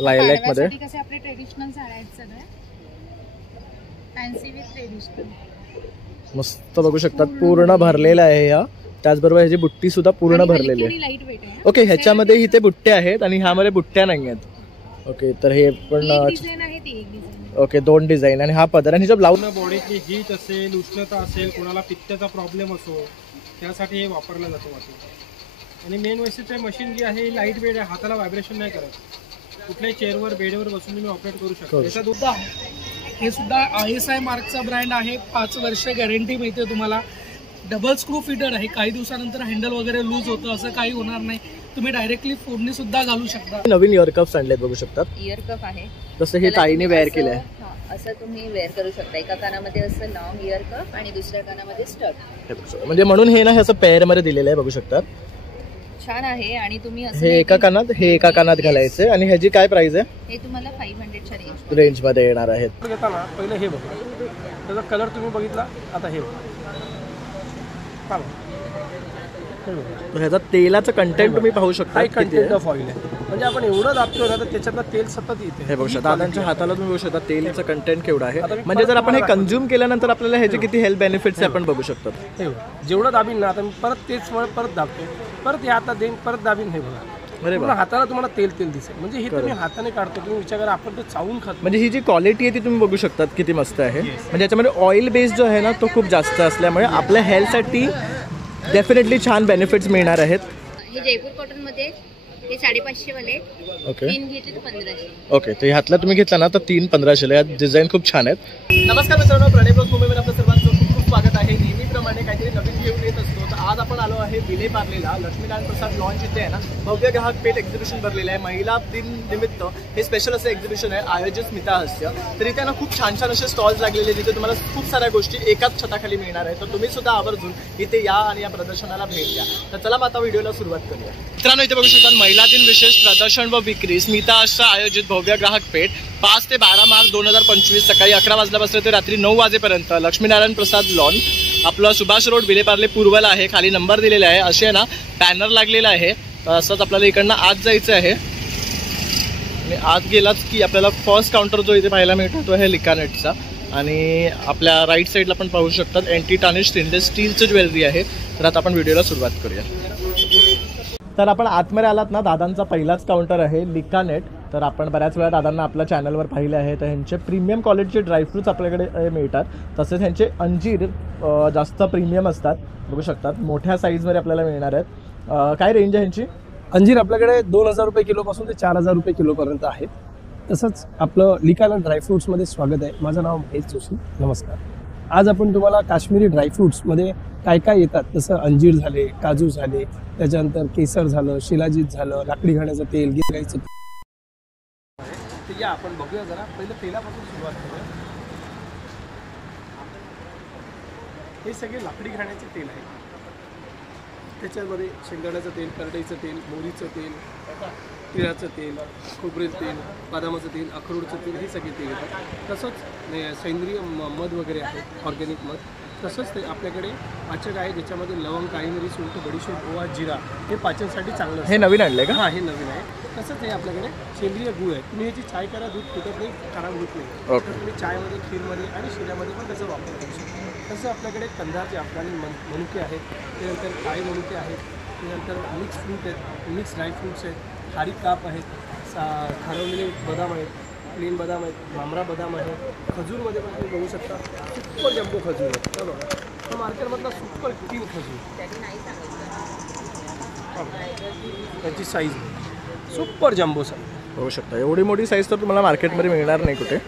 Lilac मध्ये कसे आपले ट्रेडिशनल साड्या आहेत सगळे फॅन्सी विथ ट्रेडिशनल मस्त बघू शकतात पूर्ण भरलेला आहे या त्याचबरोबर ह्याची बुट्टी सुद्धा पूर्ण भरलेली आहे लाईट वेट आहे ओके ह्याच्यामध्ये इथे बुट्ट्या आहेत आणि ह्यामध्ये बुट्ट्या नाही आहेत ओके तर हे पण डिझाइन आहे ती एक डिझाइन ओके 2 डिझाइन आणि हा पदर आणि ब्लाउज बॉडीची हीट असेल उष्णता असेल कोणाला पित्ताचा प्रॉब्लेम असो त्यासाठी हे वापरलं जातं वाटतं आणि मेन वैशिष्ट्य मशीन जी आहे लाईट वेट आहे हाताला व्हायब्रेशन नाही करत कुठल्याही चेअरवर बेडवर बसून तुम्ही ऑपरेट करू शकता याचा सुद्धा हे सुद्धा ISI मार्कचा ब्रँड आहे 5 वर्ष गॅरंटी मिळते तुम्हाला डबल स्क्रू फिटर आहे काही दिवसानंतर हँडल वगैरे लूज होतं असं काही होणार नाही तुम्ही डायरेक्टली फोडणी सुद्धा घालू शकता नवीन इयर कप्स आणलेत बघू शकतात इयर कप आहे तसं हे ताईने वेअर केलंय असं तुम्ही वेअर करू शकता एका कानामध्ये असं लॉंग इयर कप आणि दुसऱ्या कानामध्ये स्टड म्हणजे म्हणून हे ना ह्याचं पेअर मध्ये दिलेलं आहे बघू शकतात छान आहे आणि तुम्ही असं हे एका कानात हे एका कानात घालायचे आणि ह्याची काय प्राइस आहे हे तुम्हाला 500 च्या रेंज मध्ये येणार आहेत घेताना पहिले हे बघा त्याचा कलर तुम्ही बघितला आता हे ह्याचा तेलाचं कंटेंट तुम्ही पाहू शकता कंटेंट ऑफ ऑइल आहे म्हणजे आपण एवढं दाबतो ना तर त्याच्यातलं तेल सतत येते हे बघू शकता दादांच्या हाताला तुम्ही बघू शकता तेलाचं कंटेंट केवढं आहे म्हणजे जर आपण हे कंझ्युम केल्यानंतर आपल्याला ह्याचे किती हेल्थ बेनिफिट्स आपण बघू शकतो जेवढं दाबीन ना आता मी परत तेच परत दाबतो परत हे हातात देईन परत दाबीन हे बघा पूर्ण हाताला तुम्हाला तेल तेल दिसेल म्हणजे हे तुम्ही हाताने काढतो तुम्ही विचार करा आपण ते चावून खातो म्हणजे ही जी क्वालिटी आहे ती तुम्ही बघू शकता किती मस्त आहे म्हणजे याच्यामध्ये ऑइल बेस्ड जो आहे ना तो खूप जास्त असल्यामुळे आपल्या हेल्थसाठी डेफिनेटली छान बेनिफिट्स मिळणार आहेत हे जयपूर कॉटन मध्ये हे 550 वाले ओके 3 घेतले तर 1500 ओके तर ह्यातला तुम्ही घेतला ना तर 3-1500 या डिझाईन खूप छान आहेत नमस्कार मित्रांनो प्रणय ब्लॉग मुंबईमध्ये आपलं सर्वांचं खूप खूप स्वागत आहे नेहमीप्रमाणे काहीतरी नवीन घेऊन येत असतो तर आज आपण आलो आहे विलेपार्लेला लक्ष्मीनारायण प्रसाद लॉन्च इथे आहे ना भव्य ग्राहक पेठ एक्झिबिशन भरलेलं आहे महिला दिन निमित्त हे स्पेशल असं एक्झिबिशन आहे आयोजित स्मिता हास्य तर इथे ना खूप छान छान असे स्टॉल्स लागलेले जिथे तुम्हाला खूप साऱ्या गोष्टी एकाच छताखाली मिळणार आहे तर तुम्ही सुद्धा आवर्जून इथे या आणि या प्रदर्शनाला भेट द्या तर चला मग आता व्हिडिओला सुरुवात करूया मित्रांनो इथे बघू शकता महिला दिन विशेष प्रदर्शन व विक्री स्मिता हास्य आयोजित भव्य ग्राहक पेठ 5 ते 12 मार्च 2025 सकाळी 11 वाजल्यापासून ते रात्री 9 वाजेपर्यंत लक्ष्मीनारायण प्रसाद लॉन आपलं सुभाष रोड विलेपार्ले पूर्वला आहे खाली नंबर दिलेला आहे असे आहे ना बॅनर लागलेला आहे तर असंच आपल्याला इकडनं आत जायचं आहे आणि आत गेलाच की आपल्याला फर्स्ट काउंटर जो इथे पाहायला मिळतो तो आहे लिकानेटचा आणि आपल्या राईट साईडला पण पाहू शकतात एंटी टार्निश स्टेनलेस स्टीलचं ज्वेलरी आहे तर आता आपण व्हिडिओला सुरुवात करूया तर आपण आतमध्ये आलात ना दादांचा पहिलाच काउंटर आहे लिकानेट तर आपण बऱ्याच वेळा दादांना आपल्या चॅनलवर पाहिले आहे तर ह्यांचे प्रीमियम क्वालिटीचे ड्रायफ्रूट्स आपल्याकडे मिळतात तसेच ह्यांचे अंजीर जास्त प्रीमियम असतात बघू शकतात मोठ्या साईजमध्ये आपल्याला मिळणार आहेत काय रेंज आहे ह्यांची अंजीर आपल्याकडे 2000 रुपये किलोपासून ते 4000 रुपये किलोपर्यंत आहेत तसंच आपलं लिकानेट ड्रायफ्रूट्समध्ये स्वागत आहे माझं नाव महेश जोशी नमस्कार आज आपण तुम्हाला काश्मीरी ड्रायफ्रूट्समध्ये काय काय येतात तसं अंजीर झाले काजू झाले त्याच्यानंतर केसर झालं शिलाजीत झालं लाकडी घाण्याचं तेल गिरगाईचं तेल या आपण बघूया जरा पहिलं तेलापासून सुरुवात करूया हे सगळे लाकडी घाण्याचे तेल आहे त्याच्यामध्ये शेंगदाण्याचं तेल करडईचं तेल मोहरीचं तेल तिळाचं तेल खोबरेल तेल बदामाचं तेल अक्रोडचं तेल हे सगळे तेल येतात तसंच सेंद्रिय मध वगैरे आहे ऑर्गॅनिक मध तसंच ते आपल्याकडे पाचक आहे ज्याच्यामध्ये लवंग काळी मिरी सुंठ बडीशेप ओवा जिरा हे पाचनसाठी चांगलं हे नवीन आणलं का हां हे नवीन आहे तसंच हे आपल्याकडे सेंद्रिय गूळ आहे तुम्ही ह्याची चाय करा दूध फुटत नाही खराब होत नाही तर तुम्ही चायमध्ये खीरमध्ये आणि शिऱ्यामध्ये पण त्याचा वापर करू शकता तसं आपल्याकडे कंदाचे अफगाणी मनुके आहेत त्यानंतर काळे मनुके आहेत त्यानंतर मिक्स फ्रूट आहेत मिक्स ड्रायफ्रूट्स आहेत खारी काप आहेत खारवलेले बदाम आहेत प्लेन बदाम आहेत मामरा बदाम आहे खजूरमध्ये पण तुम्ही बघू शकता सुपर जम्बो खजूर आहे बरोबर तो मार्केटमधला सुपर 3 खजूर त्याची साईज सुपर जम्बो साईज बघू शकता एवढी मोठी साईज तर तुम्हाला मार्केटमध्ये मिळणार नाही कुठे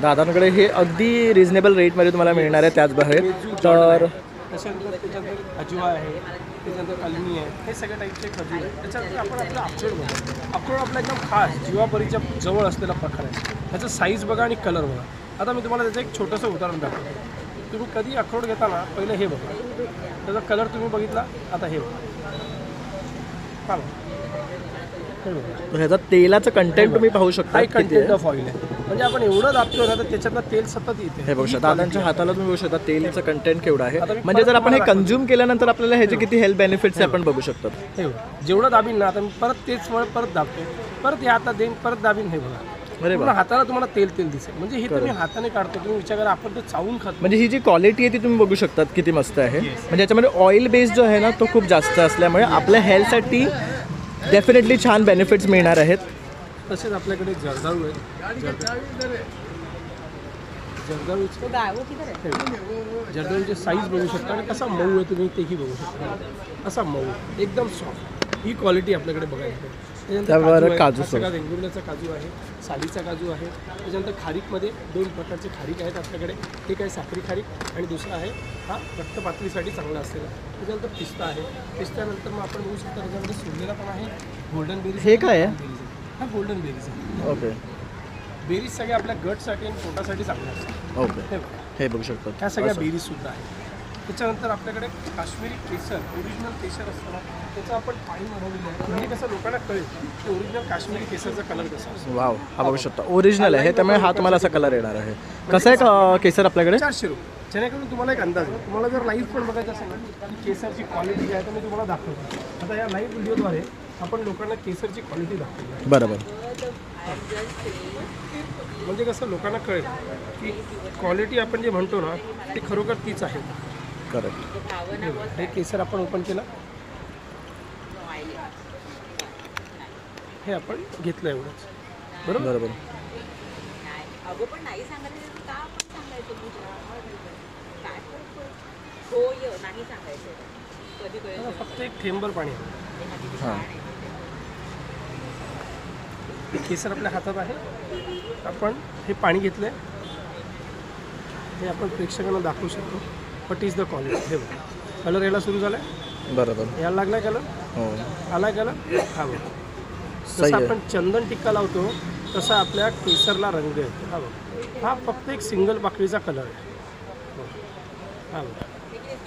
दादांकडे हे अगदी रिजनेबल रेटमध्ये तुम्हाला मिळणार आहे त्याच बाहेर तर त्याच्यानंतर अजवा आहे त्याच्यानंतर कलमी आहे हे सगळ्या टाईपचे खजूर आहे त्याच्यानंतर आपण आपलं अक्रोड बघा अक्रोड आपला एकदम खास जीवापरीच्या जवळ असलेला प्रकार आहे त्याचं साईज बघा आणि कलर बघा आता मी तुम्हाला त्याचं एक छोटंसं उदाहरण दाखवतो तुम्ही कधी अक्रोड घेताना पहिलं हे बघा त्याचा कलर तुम्ही बघितला आता हे बघा हा ह्याचा तेलाचं कंटेंट तुम्ही पाहू शकता कंटेंट ऑफ ऑइल आहे म्हणजे आपण एवढं दाबतो ना तर त्याच्यातलं तेल सतत येते हे बघू शकता दादांच्या हाताला तुम्ही बघू शकता तेलाचं कंटेंट केवढं आहे म्हणजे जर आपण हे कंझ्युम केल्यानंतर आपल्याला ह्याचे किती हेल्थ बेनिफिट्स आपण बघू शकतो जेवढं दाबीन ना आता मी परत तेच परत दाबतो परत या हातात देईन, परत दाबीन, हे बघा अरे पूर्ण हाताला तुम्हाला तेल तेल दिसेल. म्हणजे हे तुम्ही हाताने काढतो, तुम्ही विचार करा आपण ते चावून खातो. म्हणजे ही जी क्वालिटी आहे ती तुम्ही बघू शकतात किती मस्त आहे. म्हणजे याच्यामध्ये ऑइल बेस जो आहे ना तो खूप जास्त असल्यामुळे आपल्या हेल्थसाठी डेफिनेटली छान बेनिफिट्स मिळणार आहेत. तसेच आपल्याकडे जर्दाळू आहेत. जर्दाळूची साईज बघू शकता आणि कसा मऊ आहे तुम्ही तेही बघू शकता. असा मऊ एकदम सॉफ्ट ही क्वालिटी आपल्याकडे बघायला मिळते. त्यावर काजू सगळा वेंगुर्ल्याचा काजू आहे, सालीचा काजू आहे. त्याच्यानंतर खारीकमध्ये 2 प्रकारचे खारीक आहेत आपल्याकडे. एक आहे साखरी खारीक आणि दुसरा आहे हा रक्तपातळीसाठी चांगला असलेला. त्याच्यानंतर पिस्ता आहे. पिस्त्यानंतर मग आपण बघू शकता त्याच्यामध्ये सोडलेला पण आहे गोल्डन बेरीज. हे काय आहे? हा गोल्डन बेरीज आहे. ओके. बेरीज सगळ्या आपल्या गटसाठी आणि पोटासाठी चांगल्या असतात. ओके. हे बघू शकतो. ह्या सगळ्या बेरीज सुद्धा आहेत. त्याच्यानंतर आपल्याकडे काश्मीरी केसर, ओरिजिनल केसर असतं ना, त्याचं आपण पाणी बनवलेलं आहे. म्हणजे कसं लोकांना कळेल की ओरिजिनल काश्मीरी केसरचा कलर कसा असतो. वाव, हा बघू शकता ओरिजिनल आहे त्यामुळे हा तुम्हाला असा कलर येणार आहे. कसं आहे केसर आपल्याकडे? 400 रुपये. जेणेकरून तुम्हाला एक अंदाज आहे. तुम्हाला जर लाईव्ह पण बघायचं असेल ना की केसरची क्वालिटी आहे तर मी तुम्हाला दाखवतो. आता या लाईव्ह व्हिडिओद्वारे आपण लोकांना केसरची क्वालिटी दाखवतो. बरोबर. म्हणजे कसं लोकांना कळेल की क्वालिटी आपण जे म्हणतो ना ती खरोखर तीच आहे. करेक्ट. हे केसर आपण ओपन केलं, हे आपण घेतलं एवढंच. बरोबर बरोबर. फक्त एक थेंबर पाणी हां. केसर आपल्या हातात आहे. आपण हे पाणी घेतलंय, हे आपण प्रेक्षकांना दाखवू शकतो. What is the quality. हे बघा कलर यायला सुरू झालाय. बरोबर. यायला लागलाय कलर. हो. आलाय कलर. हा बघा जसं आपण चंदन टिक्का लावतो तसा आपल्या केसरला रंग येतो. हा बघा हा फक्त एक सिंगल पाकळीचा कलर आहे. हा बघा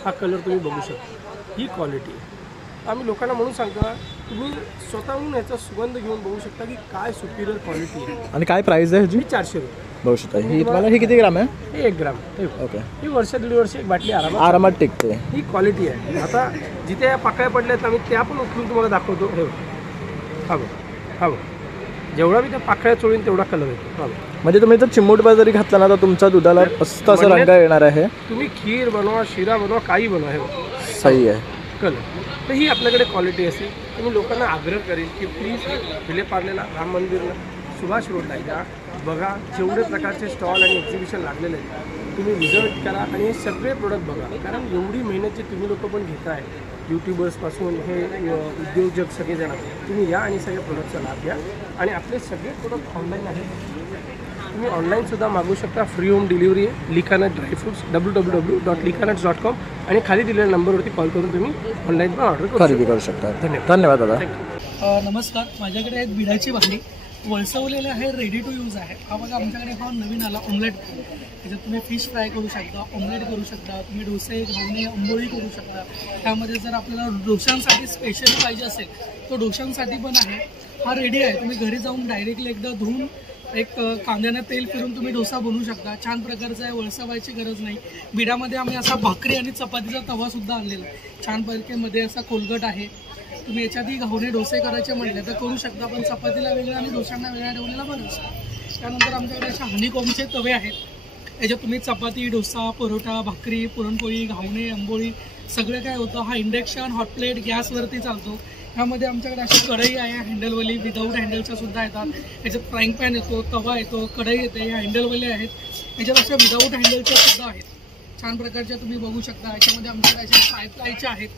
हा कलर तुम्ही बघू शकता. ही क्वालिटी आहे. आम्ही लोकांना म्हणून सांगतो तुम्ही स्वतःहून याचा सुगंध घेऊन बघू शकता की काय सुपिरियर क्वालिटी आहे. आणि काय प्राइस आहे ह्याची? 400 रुपये बघू शकता. ही तुम्हाला ही किती ग्राम आहे? हे 1 ग्राम. ओके. ही वर्ष 1.5 वर्ष एक बाटली आरामात टिकते. ही क्वालिटी आहे. आता जिथे या पाकळ्या पडल्या आहेत आम्ही त्या पण उचलून तुम्हाला दाखवतो. हे हा बघ, हा बघ जेवढा मी त्या पाकळ्या चोळीन तेवढा कलर येतो. हा बघ म्हणजे तुम्ही जर चिमूटभर जरी घातला ना तर तुमच्या दुधाला मस्त असा रंग येणार आहे. तुम्ही खीर बनवा, शिरा बनवा, काही बनवा. हे सही आहे कलर. तर ही आपल्याकडे क्वालिटी असेल. तुम्ही लोकांना आग्रह करेन की प्लीज विलेपार्लेला, राम मंदिरला, सुभाष रोडला या बघा. जेवढे प्रकारचे स्टॉल आणि एक्झिबिशन लागलेले आहेत तुम्ही विजिट करा आणि हे सगळे प्रोडक्ट बघा. कारण एवढी मेहनत जे तुम्ही लोक पण घेताय यूट्यूबर्सपासून हे उद्योजक सगळेजण तुम्ही या आणि सगळ्या प्रोडक्टचा लाभ घ्या. आणि आपले सगळे प्रोडक्ट ऑनलाईन आहेत. तुम्ही ऑनलाईनसुद्धा मागू शकता. फ्री होम डिलिव्हरी आहे. लिखानट ड्रायफ्रुट्स www.likanats.com आणि खाली दिलेल्या नंबरवरती कॉल करून तुम्ही ऑनलाईन पण ऑर्डर खरेदी करू शकता. धन्यवाद दादा. नमस्कार. माझ्याकडे आहेत बिडाची भाकरी वळसवलेले आहे, रेडी टू यूज आहे. हा बघा आमच्याकडे हा नवीन आला ऑमलेट. त्याच्यात तुम्ही फिश फ्राय करू शकता, ऑमलेट करू शकता, तुम्ही डोसे, घावणे, आंबोळी करू शकता. त्यामध्ये जर आपल्याला डोशांसाठी स्पेशली पाहिजे असेल तर डोशांसाठी पण आहे. हा रेडी आहे. तुम्ही घरी जाऊन डायरेक्टली एकदा धुवून एक कांद्यानं तेल फिरून तुम्ही डोसा बनवू शकता. छान प्रकारचा आहे, वळसवायची गरज नाही. बिडामध्ये आम्ही असा भाकरी आणि चपातीचा तवासुद्धा आणलेला आहे. छान पैकीमध्ये असा कोलगट आहे. तुम्ही याच्यातही घावणे डोसे करायचे म्हटले तर करू शकता, पण चपातीला वेगळं आणि डोशांना वेगळा ठेवलेला बरं असतं. त्यानंतर आमच्याकडे अशा हनीकॉमचे तवे आहेत. याच्यात तुम्ही चपाती, डोसा, परोठा, भाकरी, पुरणपोळी, घावणे, आंबोळी सगळं काय होतं. हा इंडक्शन, हॉट प्लेट, गॅसवरती चालतो. ह्यामध्ये आमच्याकडे अशी कढई आहे हँडलवाली, विदाऊट हँडलच्या सुद्धा येतात. याच्यात फ्राईंग पॅन येतो, तवा येतो, कढई येते. ह्या हँडलवाले आहेत. याच्यात अशा विदाऊट हँडलच्या सुद्धा आहेत. छान प्रकारच्या तुम्ही बघू शकता. याच्यामध्ये आमच्याकडे अशा ट्रायप्लायच्या आहेत.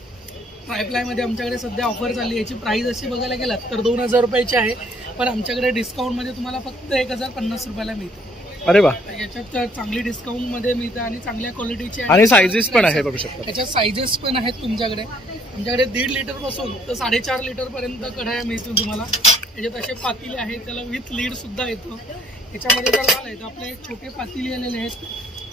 ट्रायप्लायमध्ये आमच्याकडे सध्या ऑफर चालली. याची प्राईस अशी बघायला गेलात तर 2000 रुपयाची आहे, पण आमच्याकडे डिस्काउंटमध्ये तुम्हाला फक्त 1050 रुपयाला मिळते. अरे वा. याच्यात चांगली डिस्काउंटमध्ये मिळतं आणि चांगल्या क्वालिटीची आणि सायझेस पण आहे बघू शकता. याच्यात सायझेस पण आहेत तुमच्याकडे. आमच्याकडे 1.5 लिटरपासून तर 4.5 लिटरपर्यंत कढया मिळतील तुम्हाला. याच्यात असे पातेले आहेत, त्याला विथ लीड सुद्धा येतं. याच्यामध्ये जर झालं तर आपले छोटे पातेले आलेले आहेत.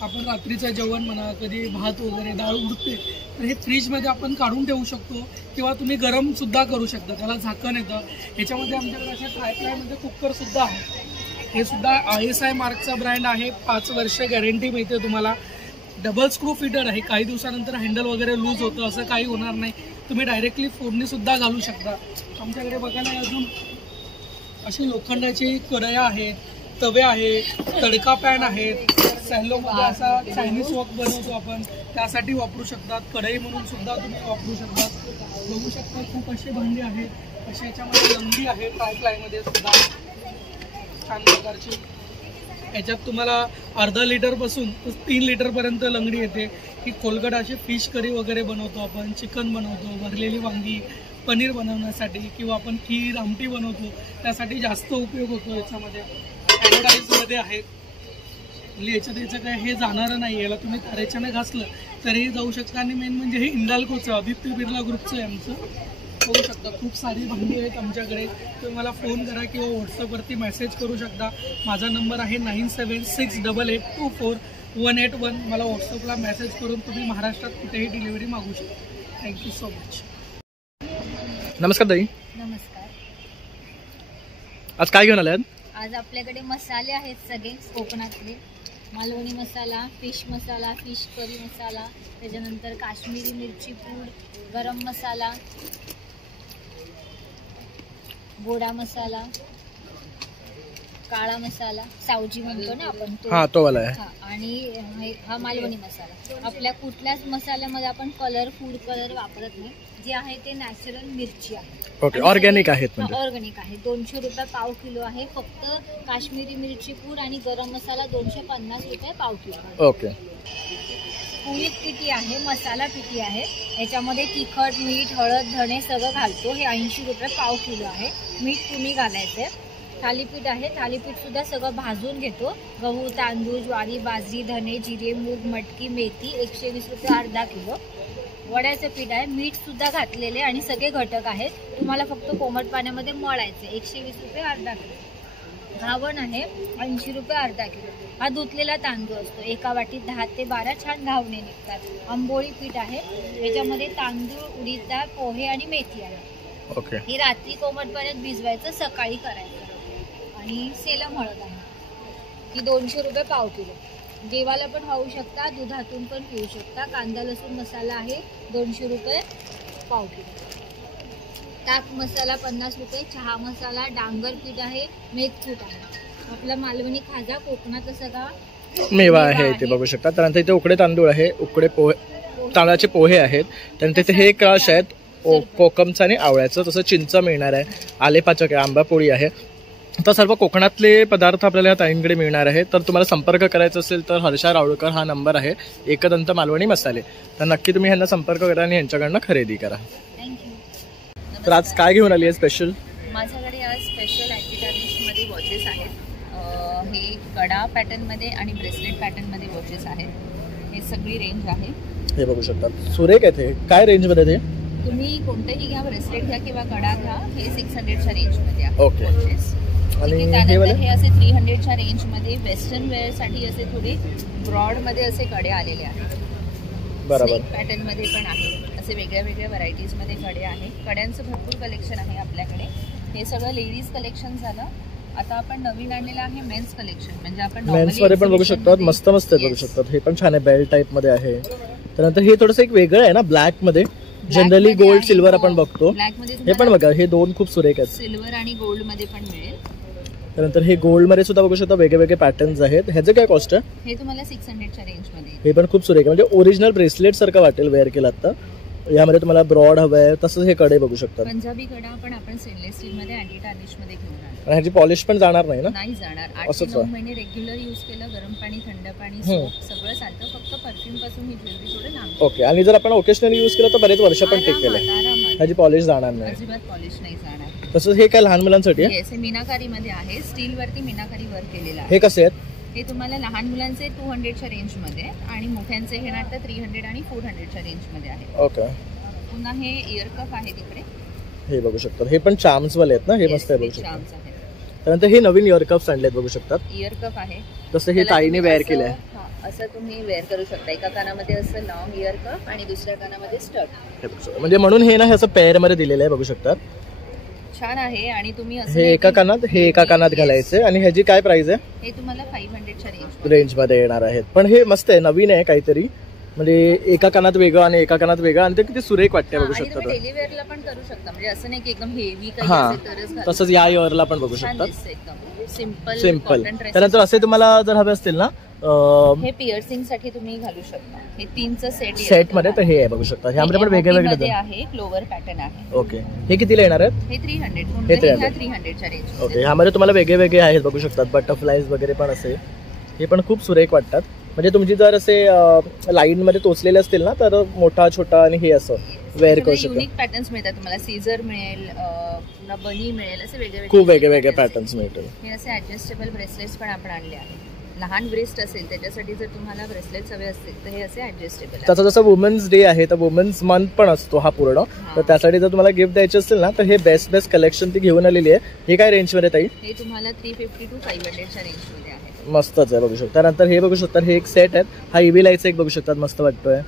आपण रात्रीचं जेवण म्हणा, कधी भात वगैरे डाळ उडते तर हे फ्रीजमध्ये आपण काढून ठेवू शकतो किंवा तुम्ही गरमसुद्धा करू शकता. त्याला झाकण येतं. ह्याच्यामध्ये आमच्याकडे अशा ट्रायप्लायमध्ये कुकरसुद्धा आहे. हे सुद्धा ISI मार्कचा ब्रँड आहे. 5 वर्ष गॅरंटी मिळते तुम्हाला. डबल स्क्रू फिटर आहे. काही दिवसानंतर हँडल वगैरे लूज होतं असं काही होणार नाही. तुम्ही डायरेक्टली फोडणीसुद्धा घालू शकता. आमच्याकडे बघायला अजून अशी लोखंडाची कढया आहेत, तवे आहे, तडका पॅन आहेत, सॅलोमध्ये असा चायनीज वॉक बनवतो आपण त्यासाठी वापरू शकतात, कढई म्हणून सुद्धा तुम्ही वापरू शकतात. बघू शकता खूप असे भांडी आहेत. असे याच्यामध्ये लंगडी आहे ट्रायप्लायमध्ये सुद्धा छान प्रकारची. याच्यात तुम्हाला अर्धा लिटरपासून 3 लिटरपर्यंत लंगडी येते. ही खोलगट अशी फिश करी वगैरे बनवतो आपण, चिकन बनवतो, भरलेली वांगी, पनीर बनवण्यासाठी किंवा आपण खीर आमटी बनवतो त्यासाठी जास्त उपयोग होतो. याच्यामध्ये ॲडव्हर्टाईजमध्ये आहेत. याचं काय हे जाणारं नाही. याला तुम्ही तरेच्याने घासलं तरीही जाऊ शकता. आणि मेन म्हणजे हे इंडाल्कोचं आदित्य बिर्ला ग्रुपचं आहे आमचं. बघू शकता खूप सारी भांडी आहेत आमच्याकडे. तुम्ही मला फोन करा किंवा व्हॉट्सअपवरती मेसेज करू शकता. माझा नंबर आहे 9768824181. मला व्हॉट्सअपला मेसेज करून तुम्ही महाराष्ट्रात कुठेही डिलिव्हरी मागू शकता. Thank you so much. नमस्कार ताई. नमस्कार. आज काय घेऊन आल्यात? आज आपल्याकडे मसाले आहेत सगळे कोकणातले. मालवणी मसाला, फिश करी मसाला, त्याच्यानंतर काश्मीरी मिरची पूड, गरम मसाला, गोडा मसाला, काळा मसाला, सावजी म्हणतो ना आपण तो. हा तो वाला आहे. आणि हा मालवणी मसाला. आपल्या कुठल्याच मसाल्यामध्ये आपण कलर, फूड कलर वापरत नाही. जे आहे ते नॅचरल मिरची आहे. ओके, ऑर्गॅनिक आहेत म्हणजे. ऑर्गॅनिक आहे. 200 रुपये पाव किलो आहे. फक्त काश्मीरी मिरची पूड आणि गरम मसाला 250 रुपये पाव किलो. ओके. पोळीत पिठी आहे, मसाला पिठी आहे. याच्यामध्ये तिखट, मीठ, हळद, धणे सगळं घालतो. हे 80 रुपये पाव किलो आहे. मीठ तुम्ही घालायचं. थालीपीठ आहे. थालीपीठ सुद्धा सगळं भाजून घेतो. गहू, तांदूळ, ज्वारी, बाजरी, धणे, जिरे, मूग, मटकी, मेथी 120 रुपये अर्धा किलो. वड्याचं पीठ आहे. मीठ सुद्धा घातलेले आणि सगळे घटक आहेत. तुम्हाला फक्त कोमट पाण्यामध्ये मळायचे. 120 रुपये अर्धा किलो. घावण आहे 80 रुपये अर्धा किलो. हा धुतलेला तांदूळ असतो. एका वाटीत 10 ते 12 छान घावणे निघतात. आंबोळी पीठ आहे. याच्यामध्ये तांदूळ, उडीद डाळ, पोहे आणि मेथी आहे. ओके. ही रात्री कोमट पाण्यात भिजवायचं, सकाळी करायचं. आणि सेलम हळद आहे. ही 200 रुपये पाव किलो. देवाला पण खाऊ शकता, दुधातून पण पिऊ शकता. कांदा लसूण मसाला आहे 200 रुपये पाव किलो. ताक मसाला 50 रुपये. चहा मसाला, डांगर पीठ आहे, मेथकूट आहे. आपला मालवणी खाजा कोकणात सगळा मेवा आहे ते बघू शकता. त्यानंतर इथे उकडे तांदूळ आहे, उकडे पोहे, तांदळाचे पोहे आहेत. त्यानंतर इथे हे क्रश आहेत कोकमचं आणि आवळ्याचं. तसं चिंच मिळणार आहे, आलेपाचक आहे, आंबा पोळी आहे. तर सर्व कोकणातले पदार्थ आपल्याला या ताईंकडे मिळणार आहे. तर तुम्हाला संपर्क करायचा असेल तर हर्षा रावळकर हा नंबर आहे, एकदंत मालवणी मसाले. तर नक्की तुम्ही ह्यांना संपर्क करा आणि यांच्याकडनं खरेदी करा. थँक्यू. तर आज काय घेऊन आली आहे स्पेशल? माझ्याकडे आज स्पेशल अँटी वॉचेस आहेत. हे कडा पॅटर्नमध्ये आणि ब्रेसलेट पॅटर्नमध्ये वॉचेस आहेत. हे सगळी रेंज आहे. हे बघू शकता सुरेख आहे. ते काय रेंजमध्ये ते? तुम्ही कोणतेही घ्या, ब्रेसलेट घ्या किंवा कडा घ्या. हे 600च्या रेंजमध्ये आहे ओके. वॉचेस. आणि त्यानंतर हे असे 300च्या रेंजमध्ये वेस्टर्न वेअरसाठी असे थोडे ब्रॉडमध्ये असे कडे आलेले आहेत. बरोबर. पॅटर्नमध्ये पण आहे. असे वेगळ्या वेगळ्या व्हरायटीजमध्ये कडे आहे. कड्यांचं भरपूर कलेक्शन आहे आपल्याकडे. हे सगळं लेडीज कलेक्शन झालं. आता आपण नवीन आणलेलं आहे मेन्स कलेक्शन. म्हणजे आपण मेन्स मध्ये पण बघू शकतात. मस्त मस्त बघू शकतात. हे पण छान आहे, बेल्ट टाईप मध्ये आहे. त्यानंतर हे थोडंसं एक वेगळं आहे ना, ब्लॅक मध्ये. जनरली गोल्ड सिल्वर आपण बघतो. हे पण बघा, हे दोन खूप सुरेख आहेत. सिल्वर आणि गोल्ड मध्ये पण मिळेल. त्यानंतर हे गोल्ड मध्ये सुद्धा बघू शकता, वेगळे वेगळे पॅटर्न्स आहेत. ह्याचं काय कॉस्ट आहे? हे तुम्हाला 600च्या रेंजमध्ये. हे पण खूप सुरेख आहे, म्हणजे ओरिजिनल ब्रेसलेट सारखं वाटेल वेअर केलं आता. यामध्ये तुम्हाला ब्रॉड हवं आहे तसंच हे कडे बघू शकतात. पंजाबी कडा पण आपण स्टेनलेस स्टील मध्ये अँटी टार्निश मध्ये घेऊन आलो. आणि ह्याची पॉलिश पण जाणार नाही ना? नाही जाणार. 8 ते 9 महिने रेग्युलर यूज केलं, गरम पाणी, थंड पाणी, सोप सगळं चालतं. फक्त परफ्यूम पासून ही ज्वेलरी थोडं लांब. ओके. आणि जर आपण ओकेशनली यूज केलं तर बरेच वर्ष पण टिकेल. आरामात. ह्याची पॉलिश जाणार नाही. अजिबात पॉलिश नाही जाणार. तसंच हे काय लहान मुलांसाठी आहे? हे मीनाकारी मध्ये आहे. स्टील वरती मीनाकारी वर्क केलेलं आहे. हे कसे आहेत? हे तुम्हाला लहान मुलांचे 200च्या रेंजमध्ये आणि मोठ्यांचे हे नाटक 300 आणि 400च्या रेंजमध्ये आहे. ओके. पुन्हा हे इयर कफ आहे तिकडे. हे बघू शकतात. हे पण चार्म्स वाले आहेत ना? हे मस्त आहे बघू शकता. चार्म्स आहेत. त्यानंतर हे नवीन इयर कप्स आणलेत बघू शकतात. इयर कफ आहे. तसं हे ताईने वेअर केलं आहे. असं तुम्ही वेअर करू शकता. एका कानामध्ये असं लॉंग इयर कफ आणि दुसऱ्या कानामध्ये स्टड. म्हणजे म्हणून हे ना ह्याचं पेअर मध्ये दिलेलं आहे बघू शकतात. छान आहे. आणि तुम्ही हे एका कानात, हे एका कानात घालायचे. आणि ह्याची काय प्राइस आहे? हे तुम्हाला 500च्या रेंज मध्ये येणार आहेत. पण हे मस्त आहे, नवीन आहे काहीतरी. म्हणजे एका कानात वेगळं आणि एका कानात वेगळं आणि ते किती सुरेख वाटते बघू आणि शकता. तुम्ही डेली वेअरला पण करू शकता, म्हणजे असं नाही की एकदम हेवी काही हा असेल तरच घालू तसंच या इयरला पण बघू छान शकतात. दिसतं एकदम सिम्पल सिम्पल. Cotton dress. त्यानंतर असे तुम्हाला जर हवे असतील ना हे पिअर्सिंग साठी तुम्ही घालू शकता. हे 3चं सेट मध्ये तर हे आहे बघू शकता. ह्यामध्ये पण वेगळे वेगळे मध्ये आहे, क्लोवर पॅटर्न आहे. ओके. हे कितीला येणार आहेत? हे 300 हे 300. 300च्या रेंज. ओके. ह्यामध्ये तुम्हाला वेगळे वेगळे आहेत बघू शकतात. बटरफ्लाईज वगैरे पण असे हे पण खूप सुरेख वाटतात. म्हणजे तुमची जर असे लाईन मध्ये टोचलेले असतील ना तर मोठा छोटा आणि हे असं वेअर करू शकता. युनिक पॅटर्न्स मिळतात तुम्हाला. सीझर मिळेल, पुन्हा बनी मिळेल, असे वेगळे खूप वेगळे वेगळे पॅटर्न्स मिळतील. हे असे ऍडजस्टेबल ब्रेसलेट्स पण आपण आणले आहेत. लहान ब्रेस्ट असेल त्याच्यासाठी जर तुम्हाला ब्रेसलेट्स हवे असतील तर हे असे ऍडजस्टेबल. त्याचा जसं वुमन्स डे आहे तर वुमन्स मंथ पण असतो हा पूर्ण. तर त्यासाठी जर तुम्हाला गिफ्ट द्यायचे असेल ना तर हे बेस्ट बेस्ट कलेक्शन ती घेऊन आलेली आहे. हे काय रेंज मध्ये ताई? हे तुम्हाला 350 to 500च्या रेंज मध्ये आहे. मस्तच आहे बघू शकता. त्यानंतर हे बघू शकता हे एक सेट आहे. हा ईव्ही लाईटचा एक बघू शकतात मस्त वाटतोय.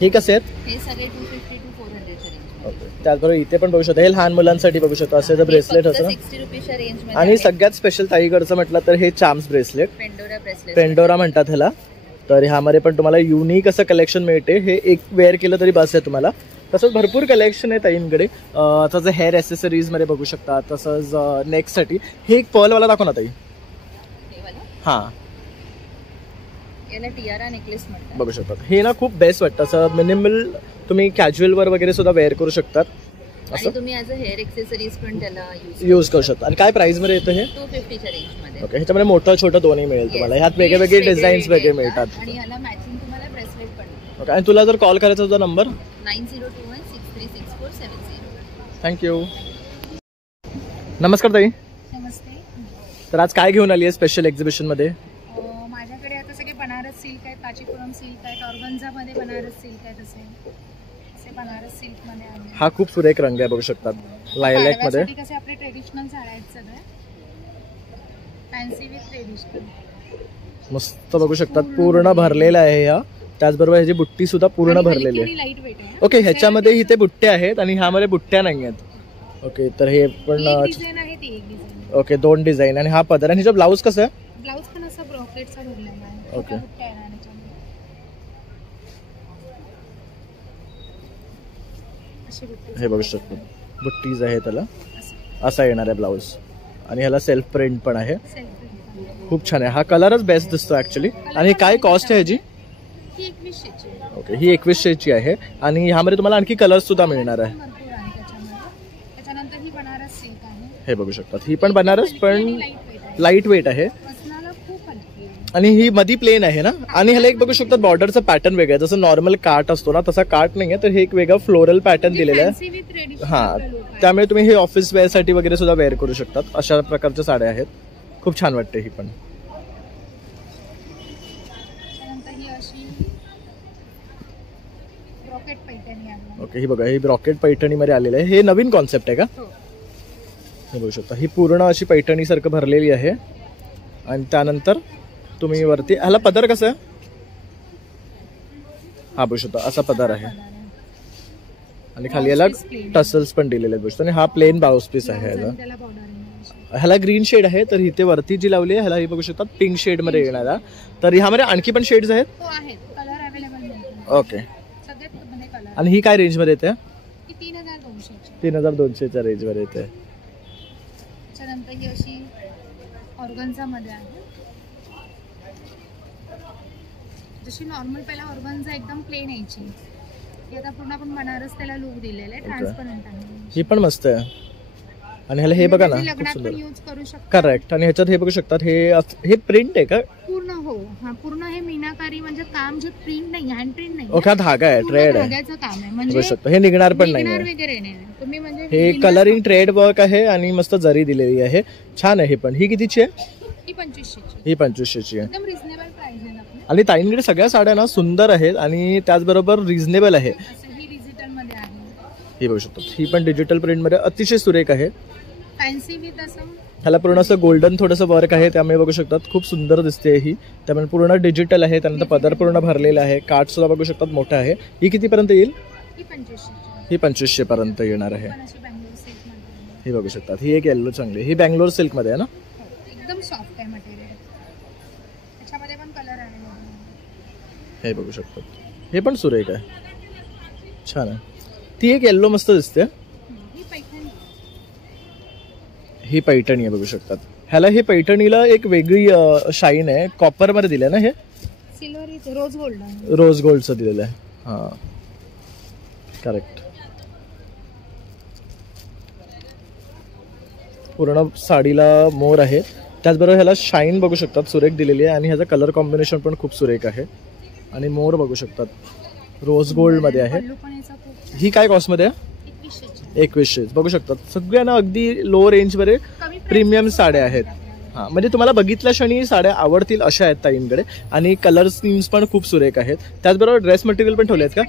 हे कसे आहेत? हे सगळे 250 to 400च्या रेंज. ओके. त्याचबरोबर इथे पण बघू शकता हे लहान मुलांसाठी बघू शकता असे जर ब्रेसलेट असं 60 रुपीच्या रेंज मध्ये. आणि सगळ्यात स्पेशल ताईकडचं म्हटलं तर हे चाम्स ब्रेसलेट, पेंडोरा ब्रेसलेट, पेंडोरा म्हणतात ह्याला. तर ह्यामध्ये पण तुम्हाला युनिक असं कलेक्शन मिळते. हे एक वेअर केलं तरी बस आहे तुम्हाला. तसंच भरपूर कलेक्शन आहे ताईंकडे. तसं हेअर ॲसेसरीज मध्ये बघू शकता. तसंच नेकसाठी हे एक पर्लवाला दाखव ना ताई. हां याला टियारा नेकलेस म्हणतात. बघू शकतात. हे ना खूप बेस्ट वाटतं. असं मिनिमल तुम्ही कॅज्युअल वर वगैरे सुद्धा वेअर करू शकतात. आणि तुम्ही ॲज अ हेअर एक्सेसरीज पण त्याला यूज करू शकता. आणि काय प्राइस मध्ये येतं हे? 250च्या रेंज मध्ये. ओके. ह्याच्यामध्ये मोठं छोटं दोन्ही मिळेल तुम्हाला. ह्यात वेगळे वेगळे डिझाईन्स वेगळे मिळतात. आणि याला मॅचिंग तुम्हाला ब्रेसलेट पण मिळेल. ओके. आणि तुला जर कॉल करायचा होता नंबर 9021636470. थँक्यू. नमस्कार ताई. नमस्ते. तर आज काय घेऊन आली आहे स्पेशल एक्झिबिशन मध्ये? माझ्याकडे आता सगळे बनारस सिल्क आहेत, कांचीपुरम सिल्क आहेत, ऑर्गन्झामध्ये बनारस सिल्क आहेत. असे बनारस सिल्क मध्ये आहे. हा खूप सुरेख रंग आहे बघू शकतात. लायलॅक मध्ये कसे आपले ट्रेडिशनल साड्या आहेत सगळे. Fancy with traditional. मस्त बघू शकतात. पूर्ण भरलेला आहे ह्या. त्याचबरोबर ह्याची बुट्टी सुद्धा पूर्ण भरलेली आहे. लाईट वेट आहे. ओके. ह्याच्यामध्ये इथे बुट्ट्या आहेत आणि ह्यामध्ये बुट्ट्या नाही आहेत. ओके. तर हे पण डिझाईन आहे ती एक डिझाईन. ओके. 2 डिझाईन आणि हा पदर. आणि ह्याचा ब्लाऊज कसं आहे? ब्लाऊज पण असा ब्रॉकेटचा भरलेला आहे. ओके. बुट्ट्या आहे त्याच्यामध्ये. अशी बुट्टी. हे बघू शकतो. बुट्टीज आहे त्याला. असा येणार आहे ब्लाऊज. आणि ह्याला सेल्फ प्रिंट पण आहे. खूप छान आहे. हा कलरच बेस्ट दिसतो ऍक्च्युली. आणि काय कॉस्ट आहे ह्याची? ही 2100ची. ओके. ही 2100ची आहे. आणि ह्यामध्ये तुम्हाला आणखी कलर्स सुद्धा मिळणार आहे. भरपूर आहे त्याच्यामध्ये. त्याच्यानंतर ही बनारस सिल्क आहे. हे बघू शकतात. ही पण बनारस पण लाईट वेट आहे. लाईट वेट आहे. वजनाला खूप हलकी आहे. आणि ही मधी प्लेन आहे ना. आणि ह्याला एक बघू शकतात बॉर्डरचा पॅटर्न वेगळा आहे. जसं नॉर्मल काट असतो ना तसा काट नाहीये. तर हे एक वेगळा फ्लोरल पॅटर्न दिलेला आहे. फॅन्सी विथ ट्रेडिशनल हा. लुक आहे. त्यामुळे तुम्ही हे ऑफिस वेअर साठी वगैरे सुद्धा वेअर करू शकतात. अशा प्रकारच्या साड्या आहेत. खूप छान वाटते ही पण. त्यानंतर ही अशी रॉकेट पैठणी आहे. ओके. ही बघा ही रॉकेट पैठणी मध्ये आलेलं आहे. हे नवीन कॉन्सेप्ट आहे का? हो. हे बघू शकता. ही पूर्ण अशी पैठणी सारखं भरलेली आहे. आणि त्यानंतर तुम्ही वरती ह्याला पदर कसं आहे? हा बघू शकता असा पदर आहे. आणि खाली याला टसल्स पण दिलेले आहेत. आणि हा प्लेन ब्लाउज पीस आहे ह्याला. त्याला बॉर्डर आहे. ह्याला ग्रीन शेड आहे. तर इथे वरती जी लावली आहे ह्याला ही बघू शकता पिंक शेड मध्ये येणारा. तर ह्यामध्ये आणखी पण शेड्स आहेत. हो आहेत. कलर अवेलेबल मिळतात. ओके. सगळ्यात मध्ये कलर. आणि ही काय रेंज मध्ये येते? ही 3200ची. 3200च्या रेंज मध्ये येते. त्याच्यानंतर ही अशी ऑर्गन्झा मध्ये आहे. जशी नॉर्मल पहिला ऑर्गन्झा एकदम प्लेन यायची. ही आता पूर्ण आपण बनारस त्याला लुक दिलेला आहे. ट्रान्सपरंट आहे. ही पण मस्त आहे. आणि ह्याला हे बघा ना खूप लग्नात सुंदर. पण यूज करू शकतो. करेक्ट. आणि ह्याच्यात हे बघू शकतात हे प्रिंट आहे का? पूर्ण हो. हा पूर्ण हे मीनाकारी म्हणजे काम जे प्रिंट नाही हँड प्रिंट नाही. ओके. हा धागा आहे ट्रेड आहे. धाग्याचं काम आहे. बघू म्हणजे शकतो. हे निघणार पण नाही निघणार आहे. वगैरे नाही. तुम्ही म्हणजे हे कलरिंग ट्रेड वर्क आहे आणि मस्त जरी दिलेली आहे. छान आहे. पण ही कितीची आहे? ही 2500ची. ही 2500ची आहे. एकदम रिझनेबल प्राइस आहे आपली. आणि ताईंकडे सगळ्या साड्या ना सुंदर आहेत आणि त्याचबरोबर रिझनेबल आहे. असं ही डिजिटल मध्ये आहे. ही बघू शकतो. ही पण डिजिटल प्रिंट मध्ये अतिशय सुरेख आहे. फॅन्सी विथ असं ह्याला पूर्ण असं गोल्डन थोडंसं वर्क आहे. त्यामुळे बघू शकतात खूप सुंदर दिसते ही. त्यामुळे पूर्ण डिजिटल आहे. त्यानंतर पदर पूर्ण भरलेला आहे. काठ सुद्धा बघू शकतात मोठा आहे. ही कितीपर्यंत येईल? ही 2500ची. ही 2500 पर्यंत येणार आहे. पण अशी बँगलोर सिल्क मध्ये. ही बघू शकतात. ही एक येल्लो चांगली. ही बँगलोर सिल्क मध्ये आहे ना. हो. एकदम सॉफ्ट आहे मटेरियल. त्याच्यामध्ये पण कलर आहे. हे बघू शकतात. हे पण सुरेख आहे, छान आहे. ती एक येल्लो मस्त दिसते. ही पैठणी ही पैठणी आहे बघू शकतात. ह्याला हे पैठणीला एक वेगळी शाईन आहे. कॉपर मध्ये दिलं ना हे, सिल्वर रोज गोल्ड रोज गोल्डचं दिलेलं आहे. हा करेक्ट. पूर्ण साडीला मोर आहे. त्याचबरोबर ह्याला शाईन बघू शकतात सुरेख दिलेली आहे आणि ह्याचा कलर कॉम्बिनेशन पण खूप सुरेख आहे. आणि मोर बघू शकतात रोज गोल्ड मध्ये आहे. ही काय कॉस्ट मध्ये आहे? 2100 बघू शकतात. सगळ्यांना अगदी लो रेंज मध्ये प्रीमियम साड्या आहेत. हा म्हणजे तुम्हाला बघितल्या क्षणी साड्या आवडतील अशा आहेत ताईंकडे. आणि कलर स्कीम्स पण खूप सुरेख आहेत. त्याचबरोबर ड्रेस मटेरियल पण ठेवले आहेत का?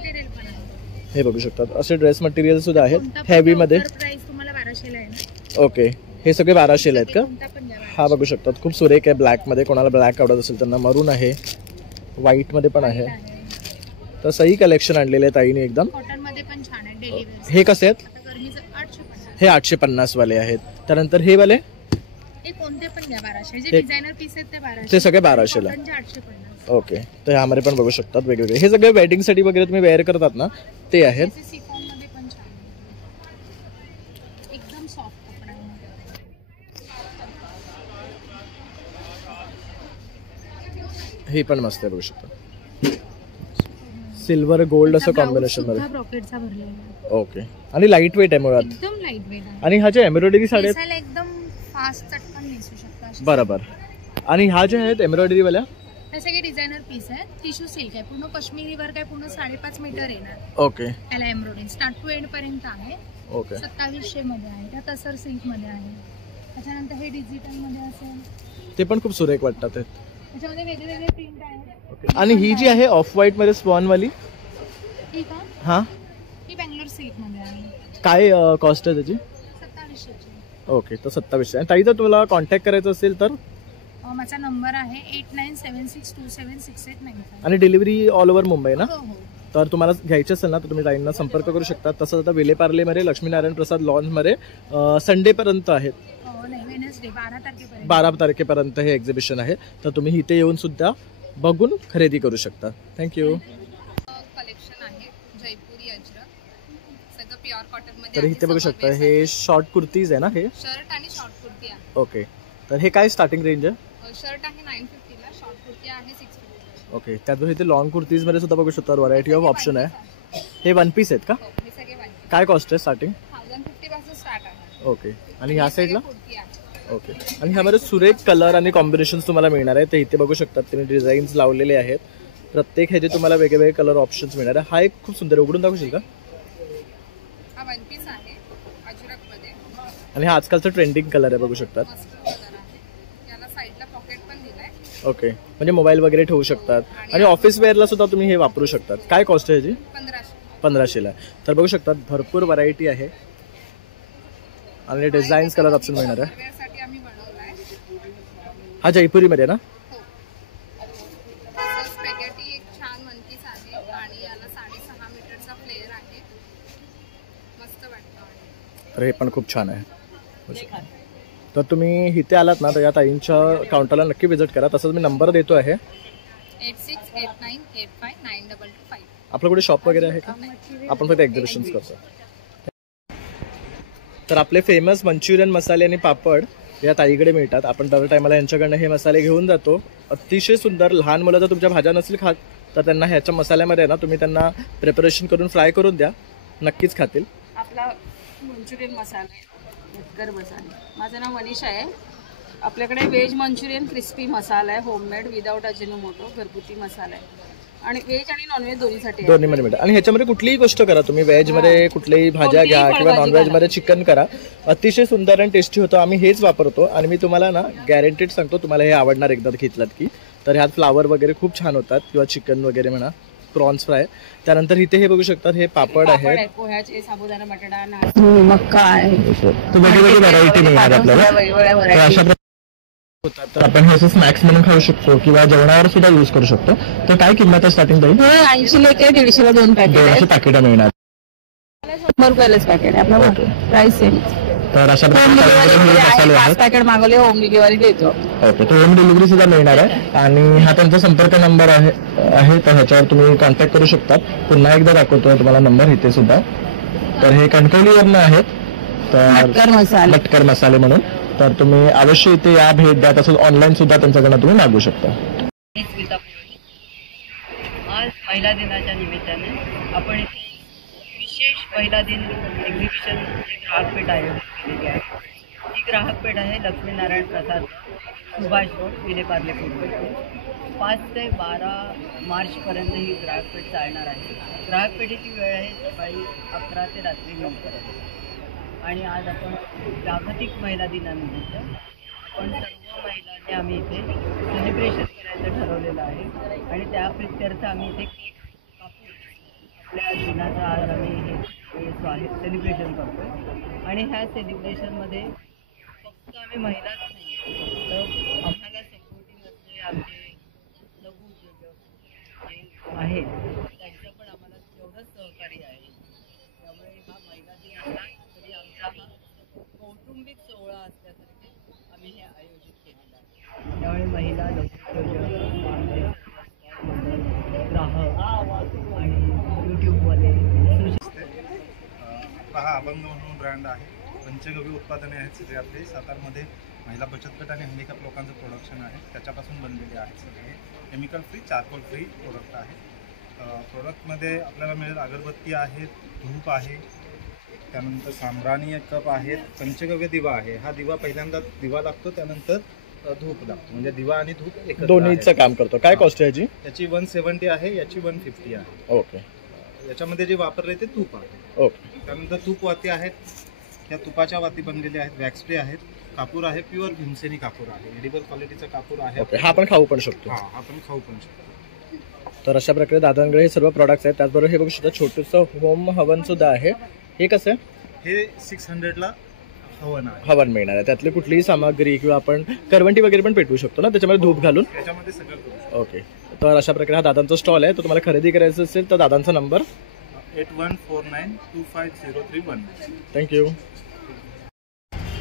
हे बघू शकतात असे ड्रेस मटेरियल सुद्धा आहेत हेवी मध्ये. ओके, हे सगळे 1200 आहेत का? हा बघू शकतात खूप सुरेख आहे. ब्लॅक मध्ये, कोणाला ब्लॅक आवडत असेल त्यांना मरून आहे, व्हाईट मध्ये पण आहे. तर सही कलेक्शन आणलेले आहे ताईने एकदम. हे कसे आहेत? हे 850 वाले आहेत. त्यानंतर हे वाले ते सगळे 1200 ला. ओके, तर ह्यामध्ये पण बघू शकतात वेगवेगळे. हे सगळे वेडिंग साठी वगैरे तुम्ही वेअर करतात ना ते आहेत. हे पण मस्त आहे बघू शकता. सिल्वर गोल्ड असं कॉम्बिनेशन मध्ये. ओके, आणि लाईट वेट आहे मुळात. एकदम लाईट वेट आहे. आणि ह्या ज्या एम्ब्रॉयडरी साड्या आहेत एकदम फास्ट चटकन नेसू शकता. बरोबर. आणि ह्या ज्या आहेत एम्ब्रॉयडरी वाल्या, हे सगळे डिझायनर पीस आहेत. टिश्यू सिल्क आहे, पूर्ण काश्मीरी वर्क आहे, पूर्ण 5.5 मीटर येणार. ओके, त्याला एम्ब्रॉयडरी स्टार्ट टू एंड पर्यंत आहे. ओके, 2700 मध्ये आहे. त्या तसर सिल्क मध्ये आहे. त्याच्यानंतर हे डिजिटल मध्ये असेल, ते पण खूप सुरेख वाटतात. त्याच्यामध्ये वेगवेगळे प्रिंट आहेत. ओके, आणि ही जी आहे ऑफ व्हाईट मध्ये स्पॉन वाली, ही का? हा ही बँगलोर सिल्क मध्ये आहे. काय कॉस्ट आहे त्याची? 2700 ची. ओके, तर 2700. आणि ताई जर तुम्हाला कॉन्टॅक्ट करायचं असेल तर माझा नंबर आहे 8976276895. आणि डिलिव्हरी ऑल ओव्हर मुंबई ना? हो हो. तर तुम्हाला घ्यायचं असेल ना तर तुम्ही ताईंना संपर्क करू शकता. तसंच आता विलेपार्लेमध्ये लक्ष्मीनारायण प्रसाद लॉन्समध्ये संडेपर्यंत आहेत. वेडनेसडे 12 तारखेपर्यंत. 12 तारखेपर्यंत हे एक्झिबिशन आहे. तर तुम्ही इथे येऊन सुद्धा बघून खरेदी करू शकता. थँक्यू. कलेक्शन आहे जयपुरी अजरक, सगळं प्युअर कॉटन मध्ये. तर इथे बघू शकता हे शॉर्ट कुर्तीज आहे ना, हे शर्ट आणि शॉर्ट कुर्ती आहे. ओके, तर हे काय स्टार्टिंग रेंज आहे? शर्ट आहे 950 ला, शॉर्ट कुर्ती आहे 650. ओके, त्यातून इथे लॉंग कुर्तीज मध्ये सुद्धा बघू शकता व्हरायटी ऑफ ऑप्शन आहे. हे वन पीस आहेत का? हो, हे सगळे वन. काय कॉस्ट आहे स्टार्टिंग? 1050 पासून स्टार्ट आहे. ओके, आणि ह्या साईडला? कुर्ती आहे. ओके, आणि ह्यामध्ये सुरेख कलर आणि कॉम्बिनेशन्स तुम्हाला मिळणार आहे. ते इथे बघू शकतात त्यांनी डिझाईन्स लावलेले आहेत. प्रत्येक ह्याचे तुम्हाला वेगवेगळे कलर ऑप्शन्स मिळणार आहे. हा एक खूप सुंदर, उघडून दाखवशील का? हा वन पीस आहे अजरक मध्ये आणि हा आजकालचा ट्रेंडिंग कलर आहे बघू शकतात. मस्त कलर आहे. याला साईडला पॉकेट पण दिलाय. ओके, म्हणजे मोबाईल वगैरे ठेवू शकतात. आणि ऑफिस वेअरला सुद्धा तुम्ही हे वापरू शकतात. काय कॉस्ट आहे ह्याची? 1500 ला. तर बघू शकतात भरपूर व्हरायटी आहे आणि डिझाईन्स कलर ऑप्शन मिळणार आहे. साठी आम्ही बनवलाय. हा जयपुरीमध्ये ना? हो, स्पॅगेटी एक छान वन पीस आहे आणि याला 6.5 मीटरचा फ्लेअर आहे. मस्त वाटतं. तर हे पण खूप छान आहे. तर तुम्ही इथे आलात ना तर या ताईंच्या काउंटरला नक्की व्हिजिट करा. तसंच मी नंबर देतो आहे 8689859225. आपलं कुठे शॉप वगैरे आहे का? आपण फक्त एक्झिबिशन्स करतो. तर आपले फेमस मंचुरियन मसाले आणि पापड या ताईकडे मिळतात. आपण दर टायमाला यांच्याकडनं हे मसाले घेऊन जातो. अतिशय सुंदर. लहान मुलं जर तुमच्या भाज्या नसतील खात तर त्यांना ह्याच्या मसाल्यामध्ये ना तुम्ही त्यांना प्रिपरेशन करून फ्राय करून द्या, नक्कीच खातील. आपला मंचुरियन मसाला आहे, घर मसाला. माझं नाव मनीषा आहे. आपल्याकडे व्हेज मंचुरियन क्रिस्पी मसाला आहे, होममेड विदाऊट अजिनोमोटो, घरगुती मसाला आहे. आणि व्हेज आणि नॉनव्हेज दोन्हीसाठी दोन्ही मध्ये मिळतात. आणि ह्याच्यामध्ये कुठलीही गोष्ट करा तुम्ही, व्हेज मध्ये कुठलीही भाज्या घ्या किंवा नॉनव्हेज मध्ये चिकन करा, अतिशय सुंदर आणि टेस्टी होतं. आम्ही हेच वापरतो आणि मी तुम्हाला ना गॅरंटेड सांगतो तुम्हाला हे आवडणार एकदा घेतलात की. तर ह्यात फ्लावर वगैरे खूप छान होतात किंवा चिकन वगैरे म्हणा, प्रॉन्स फ्राय. त्यानंतर इथे हे बघू शकतात हे पापड आहेत, पोह्याचे, साबुदाणा, बटाटा, मक्का आहे. वेगवेगळी व्हरायटी मिळणार आपल्याला. होतात तर आपण हे स्नॅक्स म्हणून खाऊ शकतो किंवा जेवणावर सुद्धा यूज करू शकतो. तर काय किंमत आहे स्टार्टिंग ताई? 80 लेके 150 ला 2 पॅकेट 200 पॅकेट मिळणार. 100 रुपयालाच पॅकेट आहे आपला. Price same. तर अशा प्रकारे मसाले आहेत. पॅकेट मागवले होम डिलिव्हरी देतो. ओके, तर होम डिलिव्हरी सुद्धा मिळणार आहे आणि हा त्यांचा संपर्क नंबर आहे तर ह्याच्यावर तुम्ही कॉन्टॅक्ट करू शकता. पुन्हा एकदा दाखवतो तुम्हाला नंबर इथे सुद्धा. तर हे कणकवलीवरनं आहेत, तर मटकर मसाले म्हणून. तर तुम्ही अवश्य इथे या, भेट द्या. तसंच ऑनलाईन सुद्धा त्यांच्याकडनं तुम्ही मागवू शकता. आज महिला दिनाच्या निमित्ताने आपण इथे विशेष महिला दिन एक्झिबिशन ग्राहक पेठ आयोजित केलेली आहे. ही ग्राहक पेठ आहे लक्ष्मीनारायण प्रसाद सुभाष रोड, विलेपार्ले पूर्व. 5 ते 12 मार्चपर्यंत ही ग्राहक पेठ चालणार आहे. ग्राहक पेठेची वेळ आहे सकाळी 11 ते रात्री 9 पर्यंत. आणि आज आपण जागतिक महिला दिनानिमित्त आपण सर्व महिलांनी आम्ही इथे सेलिब्रेशन करायचं ठरवलेलं आहे आणि त्या प्रित्यर्थ आम्ही इथे केक कापून आपल्या दिनाचं आज आम्ही हे सेलिब्रेशन करतो. आणि ह्या सेलिब्रेशनमध्ये फक्त आम्ही महिलाच नाही तर आम्हाला सपोर्टिंग असलेले आमचे लघु उद्योजक जे आहेत त्यांचं पण आम्हाला तेवढंच सहकार्य आहे. त्यामुळे हा महिला दिन असला तरी आमचा हा कौटुंबिक सोहळा असल्यासारखे आम्ही हे आयोजित केलेलं आहे. त्यामुळे महिला लघुउद्योजक, ग्राहक आणि यूट्यूबवाले. हा अभंग म्हणून ब्रँड आहे. पंचगव्य उत्पादने आहेत सगळे आपले. सातारमध्ये महिला बचत गट आणि हँडिकॅप लोकांचं प्रोडक्शन आहे, त्याच्यापासून बनलेले आहेत सगळे. Chemical free, charcoal free product आहे. प्रोडक्टमध्ये आपल्याला मिळेल अगरबत्ती आहे, धूप आहे, त्यानंतर साम्राणी कप आहेत, पंचगव्य दिवा आहे. हा दिवा पहिल्यांदा दिवा लागतो, त्यानंतर धूप लागतो. म्हणजे दिवा आणि धूप एकत्र दोन्हीचं काम करतो. काय कॉस्ट आहे याची? याची 170 आहे, याची 150 आहे. ओके. याच्यामध्ये जे वापरले ते तूप आहे. ओके. त्यानंतर तूप वाती आहेत, त्या तुपाच्या वाती बनलेल्या आहेत. वॅक्स स्प्रे आहेत, कापूर आहे, प्युअर भीमसेनी कापूर आहे, एडिबल क्वालिटीचा कापूर आहे. ओके, हा आपण खाऊ पण शकतो. हा, आपण खाऊ पण शकतो. तर अशा प्रकारे दादांकडे हे सर्व प्रॉडक्ट्स आहेत. त्याचबरोबर हे बघू शकता छोटंसं होम हवन सुद्धा आहे. हे कसं आहे? हे 600ला हवन आहे. हवन मिळणार आहे. त्यातली कुठलीही सामग्री किंवा आपण करवंटी वगैरे पण पेटवू शकतो ना त्याच्यामध्ये धूप घालून. त्याच्यामध्ये सगळं करू शकतो. ओके. तर अशा प्रकारे हा दादांचा स्टॉल आहे. तो तुम्हाला खरेदी करायचं असेल तर दादांचा नंबर 8149250319. थँक्यू.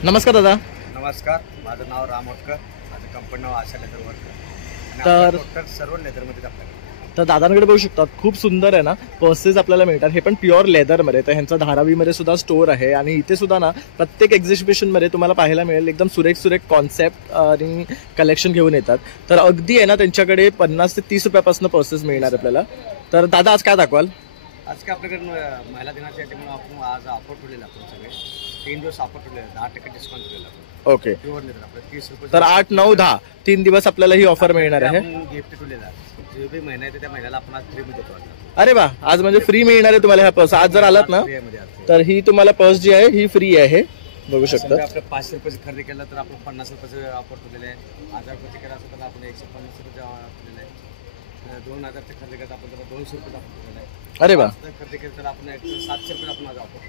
नमस्कार दादा. नमस्कार, माझं नाव राम होटकर, माझं कंपनी नाव आशा लेदर वर्कर. तर सर्व लेदरमध्ये आपल्याकडे. तर दादांकडे बघू शकतात खूप सुंदर आहे ना पर्सेस आपल्याला मिळतात. हे पण प्युअर लेदरमध्ये. तर ह्यांचा धारावीमध्ये सुद्धा स्टोअर आहे आणि इथे सुद्धा ना प्रत्येक एक्झिबिशनमध्ये तुम्हाला पाहायला मिळेल एकदम सुरेख कॉन्सेप्ट आणि कलेक्शन घेऊन येतात. तर अगदी आहे ना त्यांच्याकडे 50 ते 30 रुपयापासून पर्सेस मिळणार आपल्याला. तर दादा आज काय दाखवाल? आज काय आपल्याकडे महिला दिनाच्या म्हणून आपण आज ऑफर ठेवलेला आपण सगळे 3 दिवस ऑफर ठेवलेला, 10% डिस्काउंट ठेवलेला आपण. ओके. प्युअर लेदर आपलं 30 रुपये. तर 8, 9, 10 3 दिवस आपल्याला ही ऑफर मिळणार आहे. गिफ्ट ठेवलेला जो भी महिना आहे त्या महिन्याला आपण आज फ्री मध्ये देतो. अरे वा, आज म्हणजे फ्री मिळणार आहे तुम्हाला ह्या पर्स. आज जर आलात ना तर ही तुम्हाला पर्स जी आहे ही फ्री आहे. बघू शकता. आपण 500 रुपये खरेदी केलं तर आपण 50 रुपयाचं ऑफर ठेवलेलं आहे. 1000 रुपये केलं असेल तर आपण 150 रुपये ठेवलेलं आहे. 2000 खरेदी करता आपण 200 रुपये ऑफर ठेवलेलं आहे. अरे वा. खरेदी केलं तर आपण 700 रुपये आपण आज ऑफर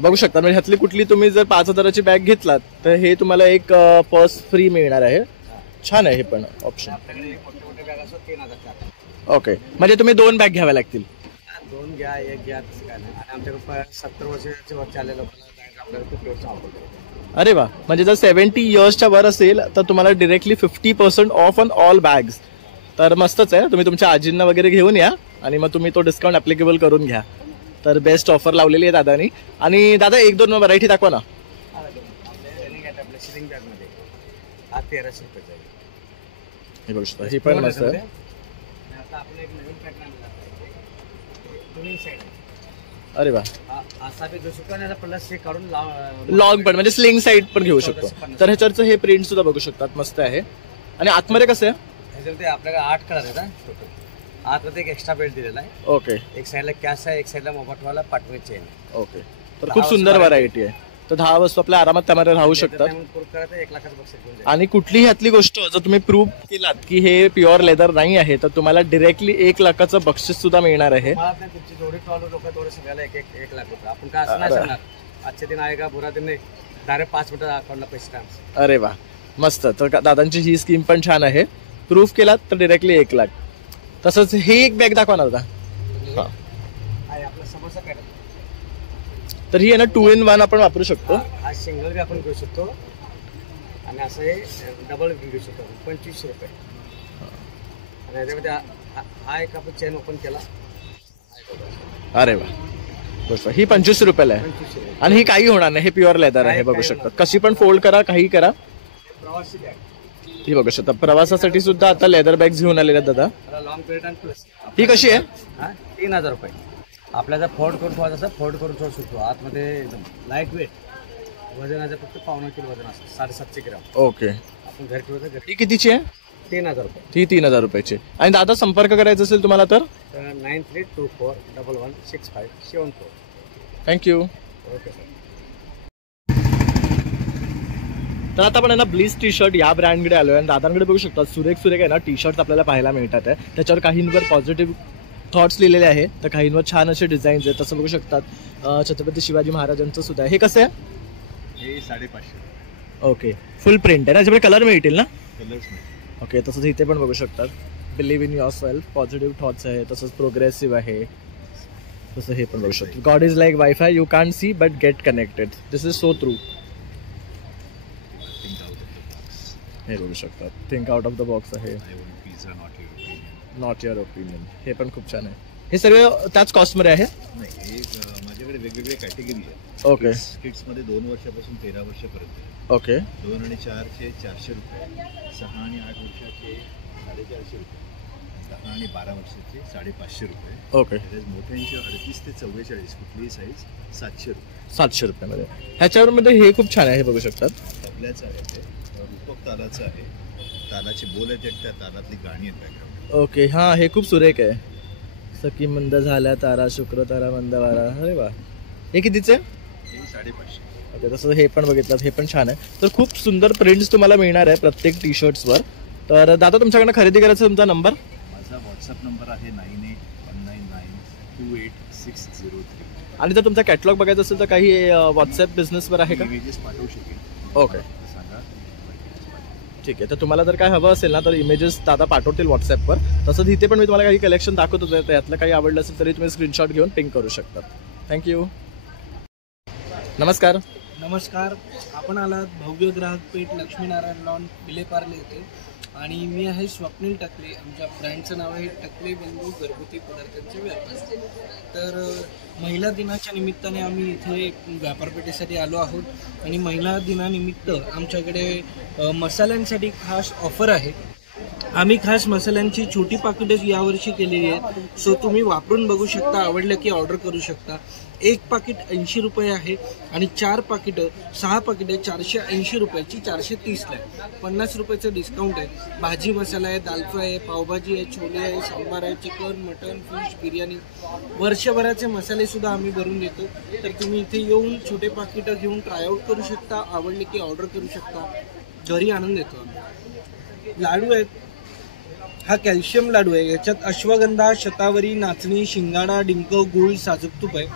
बघू शकता. म्हणजे ह्यातली कुठली तुम्ही जर 5000ची बॅग घेतलात तर हे तुम्हाला एक पर्स फ्री मिळणार आहे. छान आहे हे पण ऑप्शन. आपल्याकडे मोठे मोठे बॅग असतात 3000. ओके. म्हणजे तुम्ही 2 बॅग घ्याव्या लागतील. 2 घ्या, 1 घ्या, तसं काय नाही. आणि आमच्याकडे 70 वर्षाच्या वरचे आलेल्या लोकांना आपल्याला खूप दिवस ऑफर. अरे वा. म्हणजे जर 70 इयर्सच्या वर असेल तर तुम्हाला directly 50% of on all bags. तर मस्तच आहे. तुम्ही तुमच्या आजींना वगैरे घेऊन या आणि मग तुम्ही तो डिस्काउंट ॲप्लिकेबल करून घ्या. तर बेस्ट ऑफर लावलेली आहे दादानी. आणि दादा 1-2 व्हरायटी दाखवा ना. आपल्या सिलिंग बॅगमध्ये हा 1300 रुपयाचा आहे. हे बघू शकता. ही पण मस्त आहे. आता आपण एक नवीन पॅटर्न आणला आहे. साईड आहे. अरे वा. असा बी जो सुकवण्याचा प्लस हे काढून लॉंग पण म्हणजे स्लिंग साईड पण घेऊ शकतो. तर ह्याच्यावरचं हे प्रिंट सुद्धा बघू शकतात. मस्त आहे. आणि आतमध्ये कसं आहे? ह्याच्यामध्ये आपल्याला 8 कलर आहेत. टोटल आतमध्ये एक एक्स्ट्रा बेल्ट दिलेला आहे. ओके. एक साईडला कॅश आहे, एक साईडला मोबाईलवाला पाठवे चेन. ओके. तर खूप सुंदर व्हरायटी आहे. तर 10 वस्तू आपल्या आरामात त्यामध्ये राहू शकतात. 1 लाखाचं बक्षीस. आणि कुठलीही ह्यातली गोष्ट जर तुम्ही प्रूव्ह केलात की हे प्युअर लेदर नाही आहे तर तुम्हाला डिरेक्टली 1 लाखाचं बक्षीस सुद्धा मिळणार आहे. तुमची जेवढी टॉल लोक तेवढे सगळ्याला 1 लाख रुपये. आपण काय असं नाही सांगणार आजचे दिन आहे का बुरा दिन नाही, डायरेक्ट 5 मिनिटात अकाउंटला पैसे ट्रान्सफर. अरे वा, मस्त. तर दादांची ही स्कीम पण छान आहे. प्रूफ केलात तर डिरेक्टली 1 लाख. तसंच हे एक बॅग दाखवा ना दादा. आपला समोसा काय तर ही आहे ना 2 in 1 आपण वापरू शकतो. हा हा सिंगल बी आपण घेऊ शकतो आणि असं हे डबल बी घेऊ शकतो 25 रुपये. आणि याच्यामध्ये हा एक आपण चेन ओपन केला. अरे वा, बस ही 25 रुपयाला आहे. 25 रुपये. आणि ही काही होणार नाही, हे प्युअर लेदर आहे. बघू शकता कशी पण फोल्ड करा, काही करा. प्रवासी बॅग ही बघू शकता प्रवासासाठी सुद्धा आता लेदर बॅग्स घेऊन आलेले आहेत दादा. लॉंग पेट आणि प्लस. ही कशी आहे? हा 3000 रुपये. आपल्याला फोल्ड करून ठेवायचं असं फोल्ड करून ठेवू शकतो. आतमध्ये एकदम लाईट वेट, वजनाचं फक्त 1.5 किलो वजन असतं, 750 ग्राम. ओके. आपण घर ठेवतो घरी. ही कितीची आहे? 3000 रुपये. ही 3000 रुपयाची. आणि दादा संपर्क करायचा असेल तुम्हाला तर 9324116574. थँक्यू. Okay sir. तर आता आपण आहे ना ब्लिस टी शर्ट या ब्रँडकडे आलोय आणि दादांकडे बघू शकता सुरेख आहे ना टी शर्ट आपल्याला पाहायला मिळतात आहे. त्याच्यावर काहींवर पॉझिटिव्ह थॉट्स लिहिलेले आहेत, तर काहींवर छान असे डिझाईन्स आहेत. तसं बघू शकतात छत्रपती शिवाजी महाराजांचं सुद्धा आहे. हे कसं आहे? हे 550. ओके, फुल प्रिंट आहे ना, याच्यामध्ये कलर मिळतील ना? Colours okay. तसंच इथे पण बघू शकतात believe in yourself, positive thoughts आहे. तसंच प्रोग्रेसिव्ह आहे. तसं हे पण बघू शकतो. God is like wifi, you can't see but get connected. This is so true. हे बघू शकतात think out of the box आहे. Not your opinion. हे पण खूप छान आहे. हे सगळे त्याच कॉस्टमध्ये आहे? नाही, हे माझ्याकडे वेगवेगळे कॅटेगरी आहेत. ओके. किड्समध्ये 2 वर्षापासून 13 वर्षापर्यंत. ओके. 2 आणि 4चे 400 रुपये, 6 आणि 8 वर्षाचे 450 रुपये, 10 आणि 12 वर्षाचे 550 रुपये. ओके. मोठ्यांचे 38 ते 44 कुठलीही साईज 700 रुपये. 700 रुपयामध्ये. ह्याच्यावर मध्ये हे खूप छान आहे, हे बघू शकतात. तबल्याचं आहे ते, रूपक तालाचं आहे. तालाची बोल आहेत, त्या तालातली गाणी आहेत बॅकग्राऊंड. ओके. हां, हे खूप सुरेख आहे. सखी मंद झाल्या तारा, शुक्र तारा मंद वारा. अरे वा. हे कितीचे? हे 550. ओके. तसं हे पण बघितलं, हे पण छान आहे. तर खूप सुंदर प्रिंट्स तुम्हाला मिळणार आहे प्रत्येक टी शर्ट्सवर. तर दादा तुमच्याकडनं खरेदी करायचा तुमचा नंबर? माझा व्हॉट्सअप नंबर आहे 9819928603. आणि जर तुमचा कॅटलॉग बघायचा असेल तर काही व्हॉट्सअप बिझनेसवर आहे का? इमेजेस पाठवू शकेल. ओके, ठीक आहे. तर तुम्हाला जर काय हवं असेल ना तर इमेजेस दादा पाठवतील व्हॉट्सअपवर. तसंच इथे पण मी तुम्हाला काही कलेक्शन दाखवतो, त्यातलं काही आवडलं असेल तरी तुम्ही स्क्रीनशॉट घेऊन पिंक करू शकता. थँक्यू. नमस्कार. नमस्कार. आपण आलात भव्य ग्राहक पेठ लक्ष्मीनारायण लॉन विलेपार्ले येथे आणि मी आहे स्वप्नील टकले. आमच्या ब्रँडचं नाव आहे टकले बंधू घरगुती पदार्थांचे व्यापार. तर महिला दिनाच्या निमित्ताने आम्ही इथे व्यापारपेठेसाठी आलो आहोत आणि महिला दिनानिमित्त आमच्याकडे मसाल्यांसाठी खास ऑफर आहे. आम्ही खास मसाल्यांची छोटी पाकिटं यावर्षी केलेली आहेत. सो तुम्ही वापरून बघू शकता, आवडलं की ऑर्डर करू शकता. एक पाकिट 80 रुपये आहे आणि 6 पाकिटं 480 रुपयाची 430ला आहे. 50 रुपयाचं डिस्काउंट आहे. भाजी मसाला आहे, दाल फ्राय आहे, पावभाजी आहे, छोले आहे, सांबार आहे, चिकन, मटन, फिश, बिर्याणी, वर्षभराचे मसाले सुद्धा आम्ही भरून देतो. तर तुम्ही इथे येऊन छोटे पाकिटं घेऊन ट्रायआउट करू शकता, आवडले की ऑर्डर करू शकता. घरी आणून देतो आम्ही. लाडू आहेत. हा कॅल्शियम लाडू आहे. याच्यात अश्वगंधा, शतावरी, नाचणी, शिंगाडा, डिंक, गूळ, साजूक तूप आहे.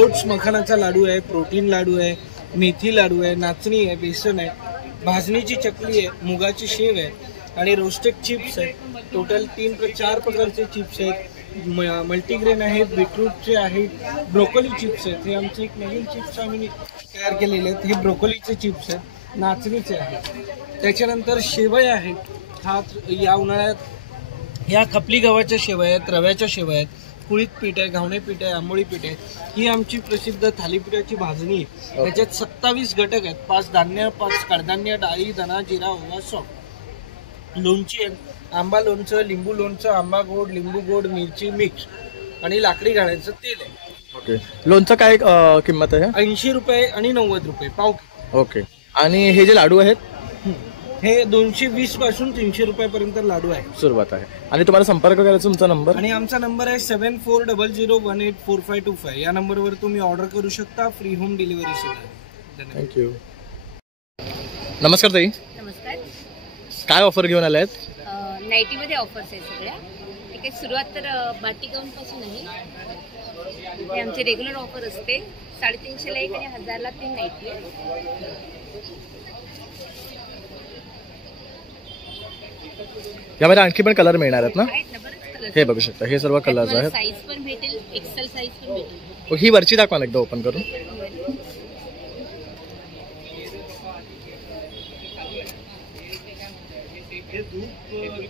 ओट्स मखानाचा लाडू आहे, प्रोटीन लाडू आहे, मेथी लाडू आहे, नाचणी आहे, बेसन आहे, भाजणीची चकली आहे, मुगाची शेव आहे आणि रोस्टेड चिप्स आहेत. टोटल 4 प्रकारचे चिप्स आहेत. मल्टीग्रेन आहेत, बीटरूटचे आहेत, ब्रोकोली चिप्स आहेत. हे आमचे एक नवीन चिप्स आम्ही तयार केलेले आहेत. हे ब्रोकोलीचे चिप्स आहेत, नाचणीचे आहेत. त्याच्यानंतर शेवया आहेत. हा या उन्हाळ्यात ह्या खपली गव्हाच्या शेवया आहेत, रव्याच्या शेवया आहेत, कुळीत पीठ आहे, घावणे पीठ आहे, आंबोळी पीठ आहे. ही आमची प्रसिद्ध थालीपीठाची भाजणी आहे. त्याच्यात 27 घटक आहेत. 5 धान्य, 5 कडधान्य, डाळी, धना, जिरा, ओवा, सॉफ्ट. लोणची आहे, आंबा लोणचं, लिंबू लोणचं, आंबा गोड, लिंबू गोड, मिरची मिक्स आणि लाकडी घाण्याचं तेल आहे. ओके. लोणचं काय किंमत आहे? 80 रुपये आणि 90 रुपये पाव. ओके. आणि हे जे लाडू आहेत हे 220 पासून 300 रुपयापर्यंत लाडू आहे, सुरुवात आहे. आणि तुम्हाला संपर्क करायचा तुमचा नंबर? आणि आमचा नंबर आहे 7400184525. या नंबरवर तुम्ही ऑर्डर करू शकता. फ्री होम डिलिव्हरी सुद्धा. थँक्यू. नमस्कार ताई. नमस्कार. काय ऑफर घेऊन आल्या आहेत? नाईटीमध्ये ऑफर्स आहेत सगळ्या. ठीक आहे. सुरुवात तर बाटी गाऊन पासून आहे. हे आमचे रेग्युलर ऑफर असते. 350ला 1 आणि 1000ला 3 नाईटी आहे. यामध्ये आणखी पण कलर मिळणार आहेत ना? हे बघू शकता, हे सर्व कलर्स आहेत. साईज पण भेटेल, एक्सेल साईज पण भेटेल. ही वरची दाखवा ना एकदा ओपन करून.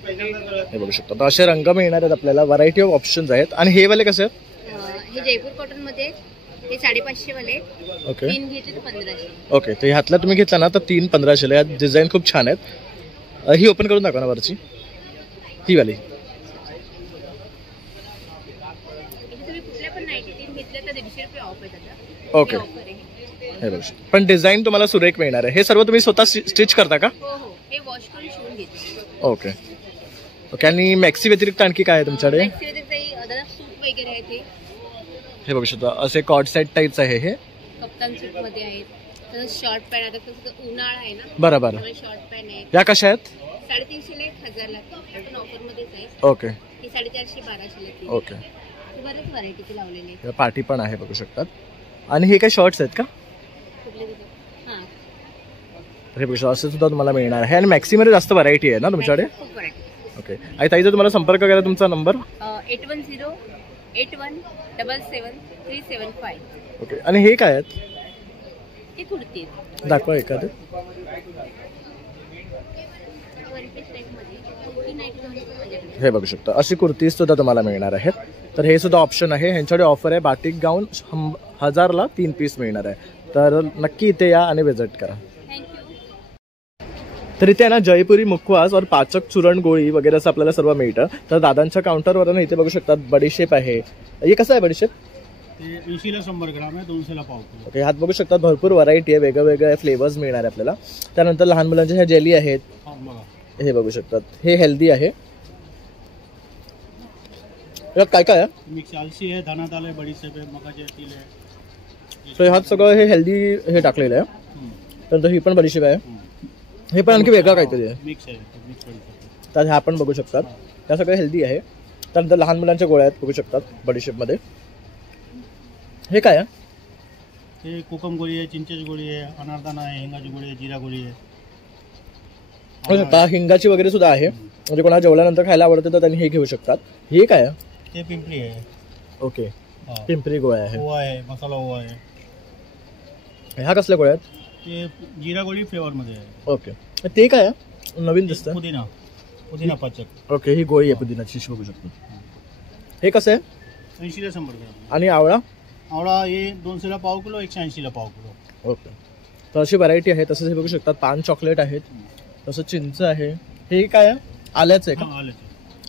हे बघू शकता. तर असे रंग मिळणार आहेत आपल्याला, व्हरायटी ऑफ ऑप्शन्स आहेत. आणि हे वाले कसे आहेत? हे जयपूर कॉटन मध्ये हे 550 वाले. ओके 3 घेतले तर 1500. ओके. तर ह्यातला तुम्ही घेतला ना तर 3 1500 ला. यात डिझाईन खूप छान आहेत. ही ओपन करून दाखवा ना वरची, ही वाली. तुम्ही कुठल्या पण 93 घेतले तर 150 रुपये ऑफ आहे त्याचा. ओके. हे बघू शकता. पण डिझाईन तुम्हाला सुरेख मिळणार आहे. हे सर्व तुम्ही स्वतः स्टिच करता का? हो हो, हे वॉश करून शिवून घेते. Okay okay. आणि मॅक्सी व्यतिरिक्त आणखी काय आहे तुमच्याकडे? मॅक्सी व्यतिरिक्त दादा सूट वगैरे आहे ते. हे बघू शकता. असे कॉर्ड सेट टाईपचं आहे हे. कप्तान सूट मध्ये आहेत. तर शॉर्ट पॅन्ट, आता तसं उन्हाळा आहे ना, बरोबर. शॉर्ट पॅन्ट आहे. या कशा आहेत? 350 ला 1000 ला. पण ऑफर मध्येच आहे. ओके ही 450 1200 ला. ओके. बरेच व्हरायटीचे लावलेले आहेत. पार्टी पण आहे बघू शकतात. आणि हे काय शॉर्ट्स आहेत का? हां, हे बघू शकता. असं सुद्धा तुम्हाला मिळणार आहे. आणि मॅक्सीमध्ये जास्त व्हरायटी आहे ना तुमच्याकडे? खूप व्हरायटी. ओके. आणि ताई जर तुम्हाला संपर्क केला तुमचा नंबर? 8108177375. ओके. आणि हे काय आहेत? ही कुर्ती दाखवा एखादं. हे बघू शकता. अशी कुर्तीज सुद्धा तुम्हाला मिळणार आहेत. तर हे सुद्धा ऑप्शन आहे. ह्यांच्याकडे ऑफर आहे. बाटिक गाऊन 1000 ला 3 पीस मिळणार आहे. तर नक्की इथे या आणि विजिट करा. तर इथे ना जयपुरी मुखवास और पाचक चूरण गोळी वगैरे असं आपल्याला सर्व मिळतं. तर दादांच्या काउंटरवर ना इथे बघू शकतात बडीशेप आहे. हे कसं आहे बडीशेप? 80 ला 100 ग्राम आहे, 200 ला पाव किलो. ओके. ह्यात बघू शकतात भरपूर व्हरायटी आहे, वेगवेगळे फ्लेवर्स मिळणार आहे आपल्याला. त्यानंतर लहान मुलांच्या ह्या जेली आहेत. हे बघू शकतात. हे हेल्दी आहे. यात काय काय आहे? मिक्स अलसी आहे, धना दाल आहे, बडीशेप आहे, मकाचे तेल आहे. तर ह्यात सगळं हे हेल्दी हे टाकलेलं आहे. त्यानंतर ही पण बडीशेप आहे. हे पण आणखी वेगळं काहीतरी आहे. मिक्स आहे, मिक्स बडीशेप. तर ह्या पण बघू शकतात. त्या सगळं हेल्दी आहे. त्यानंतर लहान मुलांच्या गोळ्या आहेत बघू शकतात बडीशेपमध्ये. हे काय आहे? हे कोकम गोळी आहे, चिंचेची गोळी आहे, अनारदाना आहे, हिंगाची गोळी आहे, जिरा गोळी आहे. बघू शकता. हिंगाची वगैरे सुद्धा आहे. म्हणजे कोणाला जेवल्यानंतर खायला आवडतं तर त्यांनी हे घेऊ शकतात. हे काय आहे? ते पिंपरी आहे. ओके. पिंपरी गोळ्या आहे. ओवा आहे, मसाला ओवा आहे. ह्या कसल्या गोळ्या आहेत? ते जिरा गोळी फ्लेवरमध्ये आहे. ओके. ते काय आहे? नवीन दिसतं. पुदिना पाचक. ओके. ही गोळी आहे पुदिनाची, बघू शकतो. हे कसं आहे? 80 ला 100 ग्राम. आणि आवळा? आवळा हे 200 ला पाव किलो, 180 ला पाव किलो. ओके. तर अशी व्हरायटी आहे. तसंच हे बघू शकतात पान चॉकलेट आहेत. तसंच चिंच आहे. हे काय आहे? आल्याचं आहे का?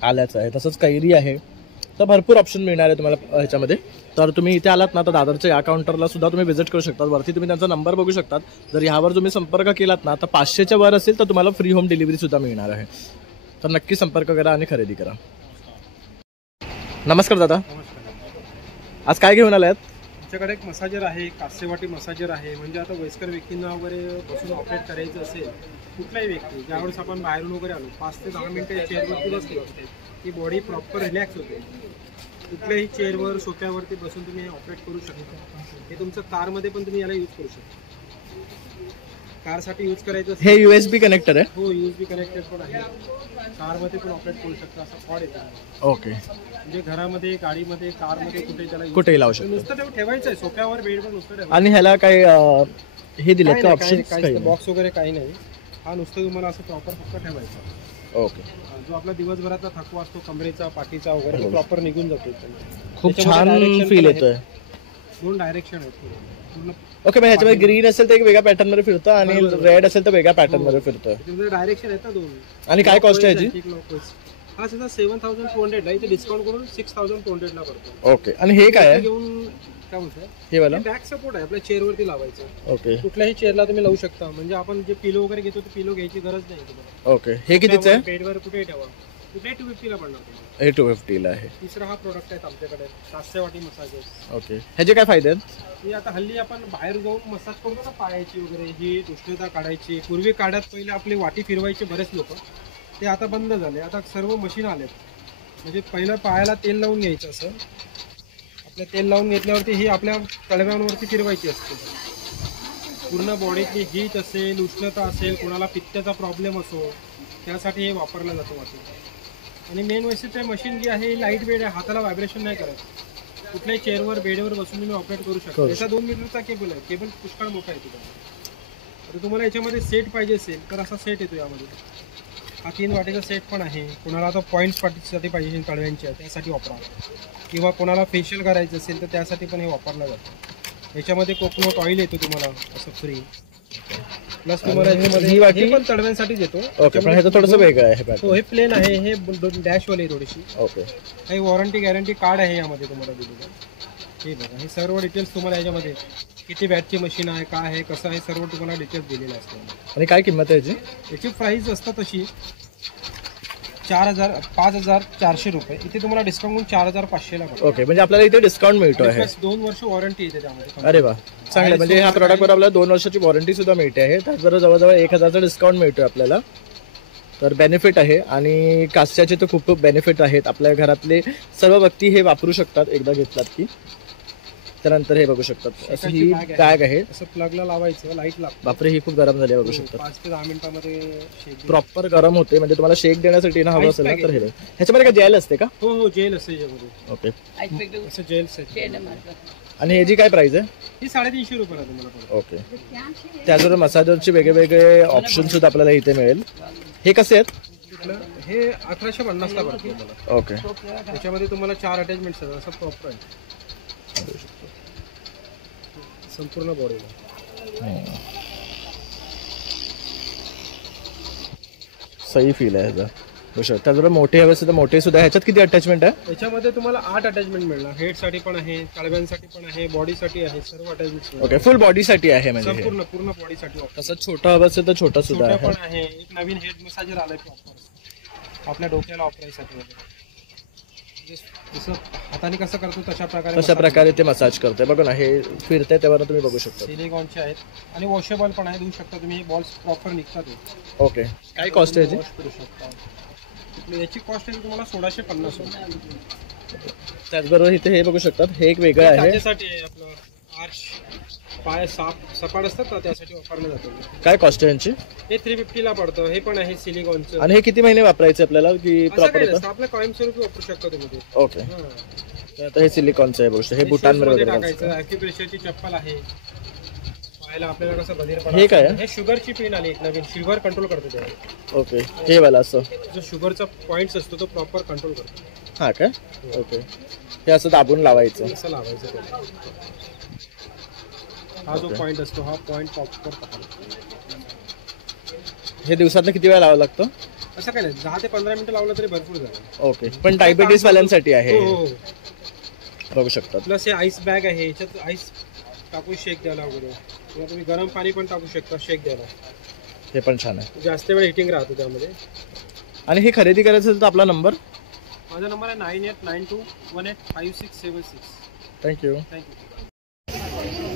आल्याचं आहे. तसंच कैरी आहे. तर भरपूर ऑप्शन मिळणार आहे तुम्हाला ह्याच्यामध्ये. तर तुम्ही इथे आलात ना तर दादरच्या या काउंटरला सुद्धा तुम्ही व्हिजिट करू शकता. वरती तुम्ही त्यांचा नंबर बघू शकतात. जर ह्यावर तुम्ही संपर्क केलात ना तर 500च्या वर असेल तर तुम्हाला फ्री होम डिलिव्हरी सुद्धा मिळणार आहे. तर नक्की संपर्क करा आणि खरेदी करा. नमस्कार दादा. आज काय घेऊन आलात? आमच्याकडे एक मसाजर आहे, कासेवाटी मसाजर आहे. म्हणजे आता वयस्कर व्यक्तींना वगैरे बसून ऑपरेट करायचं असेल, कुठलाही व्यक्ती ज्यावेळेस आपण बाहेरून वगैरे आलो 5 ते 10 मिनिटं चेअरवरती बसली की बॉडी प्रॉपर रिलॅक्स होते. कुठल्याही चेअरवर सोफ्यावरती बसून तुम्ही ऑपरेट करू शकता. हे तुमचं कारमध्ये पण तुम्ही याला यूज करू शकता. कारसाठी यूज करायचं हे USB कनेक्टर आहे? हो, USB कनेक्टेड पण आहे. कारमध्ये पण ऑपरेट करू शकता. असं कॉड येतं. ओके. म्हणजे घरामध्ये, गाडीमध्ये, कारमध्ये कुठेही कुठेही लावू शकतो. नुसतं तेवढं ठेवायचं आहे सोफ्यावर, बेडवर नुसतं ठेवायचं. आणि ह्याला काही हे दिलेत का ऑप्शन? बॉक्स वगैरे काही नाही. हा नुसतं तुम्हाला असं प्रॉपर फक्त ठेवायचं. ओके. जो आपला दिवसभराचा थकवा असतो कमरेचा, पाठीचा वगैरे प्रॉपर निघून जातो. खूप छान फील येतोय. 2 डायरेक्शन आहेत पूर्ण. ओके. मग ह्याच्यामध्ये ग्रीन असेल तर एक वेगळ्या पॅटर्न मध्ये फिरतं आणि रेड असेल तर वेगळ्या पॅटर्न मध्ये फिरतं. डायरेक्शन आहेत ना 2. आणि काय कॉस्ट आहे याची? हा सध्या 7200 ला, इथे डिस्काउंट करून 6200 ला पडतो. ओके. आणि हे काय आहे? घेऊन काय म्हणताय? हे वाला बॅक सपोर्ट आहे, आपल्या चेअरवरती लावायचं. ओके. कुठल्याही चेअरला तुम्ही लावू शकता. म्हणजे आपण जे पिलो वगैरे घेतो ते पिलो घ्यायची गरज नाही तुम्हाला. ओके. हे कितीचं आहे? बेडवर कुठेही ठेवा. कुठेही 250 ला पडणार तुम्हाला. हे 250 ला आहे. तिसरा हा प्रोडक्ट आहे आमच्याकडे, कासेवाटी मसाजर. ओके. ह्याचे काय फायदे आहेत? ही आता हल्ली आपण बाहेर जाऊन मसाज करतो ना पायाची वगैरे, ही उष्णता काढायची. पूर्वी काढत पहिले आपली वाटी फिरवायचे बरेच लोक, ते आता बंद झाले. आता सर्व मशीन आलेत. म्हणजे पहिलं पायाला तेल लावून घ्यायचं. असं आपल्या तेल लावून घेतल्यावरती ही आपल्या तळव्यांवरती फिरवायची असते. पूर्ण बॉडीतली हीट असेल, उष्णता असेल, कोणाला पित्ताचा प्रॉब्लेम असो, त्यासाठी हे वापरलं जातं वाटतं. आणि मेन वैशिष्ट्य मशीन जी आहे लाईट वेट आहे, हाताला व्हायब्रेशन नाही करत. कुठल्याही चेअरवर, बेडवर बसून तुम्ही ऑपरेट करू शकता. याचा 2 मीटरचा केबल आहे. केबल पुष्कळ मोठा आहे. तुम्हाला आता तुम्हाला याच्यामध्ये सेट पाहिजे असेल तर असा सेट येतो यामध्ये. हा 3 वाटीचा सेट पण आहे. कोणाला आता पॉईंट्स पार्टीसाठी पाहिजे कळव्यांच्या त्यासाठी वापरा, किंवा कोणाला फेशियल करायचं असेल तर त्यासाठी पण हे वापरलं जातं. याच्यामध्ये कोकोनट ऑइल येतो तुम्हाला असं फ्री, प्लस तुम्हाला ही वाटी हे पण तडव्यांसाठीच येतो. ओके, पण ह्याचं थोडंसं वेगळं आहे. हो, हे प्लेन आहे, हे डॅशवाले आहे थोडीशी. ओके, काही वॉरंटी गॅरंटी कार्ड आहे यामध्ये तुम्हाला दिलेलं. हे बघा, हे सर्व डिटेल्स तुम्हाला याच्यामध्ये किती बॅटची मशीन आहे, काय आहे, कसं आहे, सर्व तुम्हाला डिटेल्स दिलेले असतात. आणि काय किंमत आहे याची? याची प्राईस असतात तशी 5,400 रुपये. इथे तुम्हाला डिस्काउंट 4,500 ला पडतो. ओके, म्हणजे आपल्याला इथे डिस्काउंट मिळतो आहे. 2 वर्ष वॉरंटी येते त्यामध्ये. अरे वा, चांगलं. म्हणजे ह्या प्रॉडक्टवर आपल्याला 2 वर्षाची वॉरंटी सुद्धा मिळते आहे. त्याचबरोबर जवळजवळ 1,000चा डिस्काउंट मिळतोय आपल्याला. तर बेनिफिट आहे, आणि कास्याचे तर खूप बेनिफिट आहेत. आपल्या घरातले सर्व व्यक्ती हे वापरू शकतात एकदा घेतलात की. त्यानंतर हे बघू शकतात, असं ही बॅग आहे. असं प्लगला लावायचं, लाईट लागतं. बापरे, ही खूप गरम झाली बघू शकतात. 5 ते 10 मिनिटांमध्ये प्रॉपर गरम होते. म्हणजे तुम्हाला शेक देण्यासाठी ना हवं असेल ना तर हे ह्याच्यामध्ये काय जेल असते का? हो हो, जेल असते याच्यामध्ये. ओके, असं जेल सेट. आणि ह्याची काय प्राइस आहे? ही 350 रुपयाला तुम्हाला पडते. ओके, त्याचबरोबर मसाजरचे वेगळे ऑप्शन सुद्धा आपल्याला इथे मिळेल. हे कसे आहेत? हे 1150 ला पडते तुम्हाला. ओके, त्याच्यामध्ये तुम्हाला 4 अटॅचमेंट्स आहेत. असं प्रॉपर आहे संपूर्ण बॉडीला. सही फील आहे ह्याचा. त्याचबरोबर मोठे हवे असेल तर मोठे सुद्धा. ह्याच्यात किती अटॅचमेंट आहे? याच्यामध्ये तुम्हाला 8 अटॅचमेंट मिळणार. हेडसाठी पण आहे, कळव्यांसाठी पण आहे, बॉडीसाठी आहे, सर्व अटॅचमेंट. ओके, फुल बॉडीसाठी आहे म्हणजे पूर्ण बॉडीसाठी. तसं छोटं हवं असेल तर छोटा सुद्धा पण आहे. एक नवीन हेड मसाजर आलाय प्रॉपर आपल्या डोक्याला वापरायसाठी वगैरे. जसं हाताने कसं करतो तशा प्रकारे ते मसाज करते. बघा ना, हे फिरते तेव्हा तुम्ही बघू शकता. सिलिकॉनचे आहेत आणि वॉशेबल पण आहे, धुवू शकता तुम्ही. बॉल्स प्रॉपर निघतात. ओके, काय कॉस्ट आहे याची? याची कॉस्ट आहे तुम्हाला 1650 रुपये. त्याचबरोबर इथे हे बघू शकतात, हे एक वेगळं आहे. त्याच्यासाठी आहे आपलं आर्च, पाय सपाट असतात ना, त्यासाठी वापरलं जातं. काय कॉस्ट आहे यांची? हे 350 ला पडतं. हे पण आहे सिलिकॉनचं. आणि हे किती महिने वापरायचे आपल्याला की प्रॉपर येतं? आपल्या कायमस्वरूपी वापरू शकता तुम्ही. ओके, आता हे सिलिकॉनचं आहे गोष्ट. हे बुटांवर वगैरे टाकायचं. ॲक्युप्रेशरची चप्पल आहे. पायाला आपल्याला कसं बधीर पडतं. हे काय आहे? हे शुगरची पिन आली एक नवीन, शुगर कंट्रोल करतो त्याला. ओके, हे वाला असं जो शुगरचा पॉइंट्स असतो तो प्रॉपर कंट्रोल करतो. हा काय? ओके, हे असं दाबून लावायचं. असं लावायचं त्याला. हा जो पॉइंट असतो, हा पॉइंट प्रॉपर पकडतो. हे दिवसातनं किती वेळा लावावं लागतं? असं काय नाही, 10 ते 15 मिनिटं लावलं तरी भरपूर झालं. ओके, पण डायबिटीस वाल्यांसाठी आहे. हो, बघू शकता. प्लस हे आईस बॅग आहे. याच्यात आईस टाकून शेक द्यायला वगैरे, किंवा तुम्ही गरम पाणी पण टाकू शकता शेक द्यायला. हे पण छान आहे. जास्त वेळ हिटिंग राहतो त्यामध्ये. आणि हे खरेदी करायचं असेल तर आपला नंबर? माझा नंबर आहे 9892185676. थँक्यू.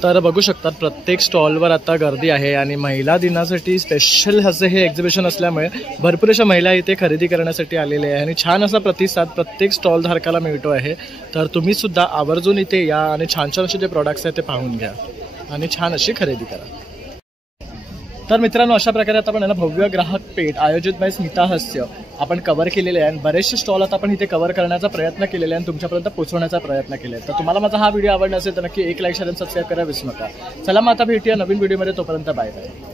तर बघू शकतात, प्रत्येक स्टॉलवर आता गर्दी आहे. आणि महिला दिनासाठी स्पेशल असं हे एक्झिबिशन असल्यामुळे भरपूर अशा महिला इथे खरेदी करण्यासाठी आलेल्या आहे. आणि छान असा प्रतिसाद प्रत्येक स्टॉल धारकाला मिळतो आहे. तर तुम्ही सुद्धा आवर्जून इथे या आणि छान छान असे जे प्रॉडक्ट्स आहेत ते पाहून घ्या आणि छान अशी खरेदी करा. तर मित्रांनो, अशा प्रकारे आता आपण भव्य ग्राहक पेठ आयोजित बाय स्मिता हास्य आपण कव्हर केलेले आहे. आणि बरेचसे स्टॉल आता आपण इथे कव्हर करण्याचा प्रयत्न केलेला आहे आणि तुमच्यापर्यंत पोहोचवण्याचा प्रयत्न केला आहे. तर तुम्हाला माझा हा व्हिडिओ आवडला असेल तर नक्की एक लाईक शेअर आणि सबस्क्राईब करायला विसरू नका. चला मग आता भेटूया नवीन व्हिडिओमध्ये. तोपर्यंत बाय बाय.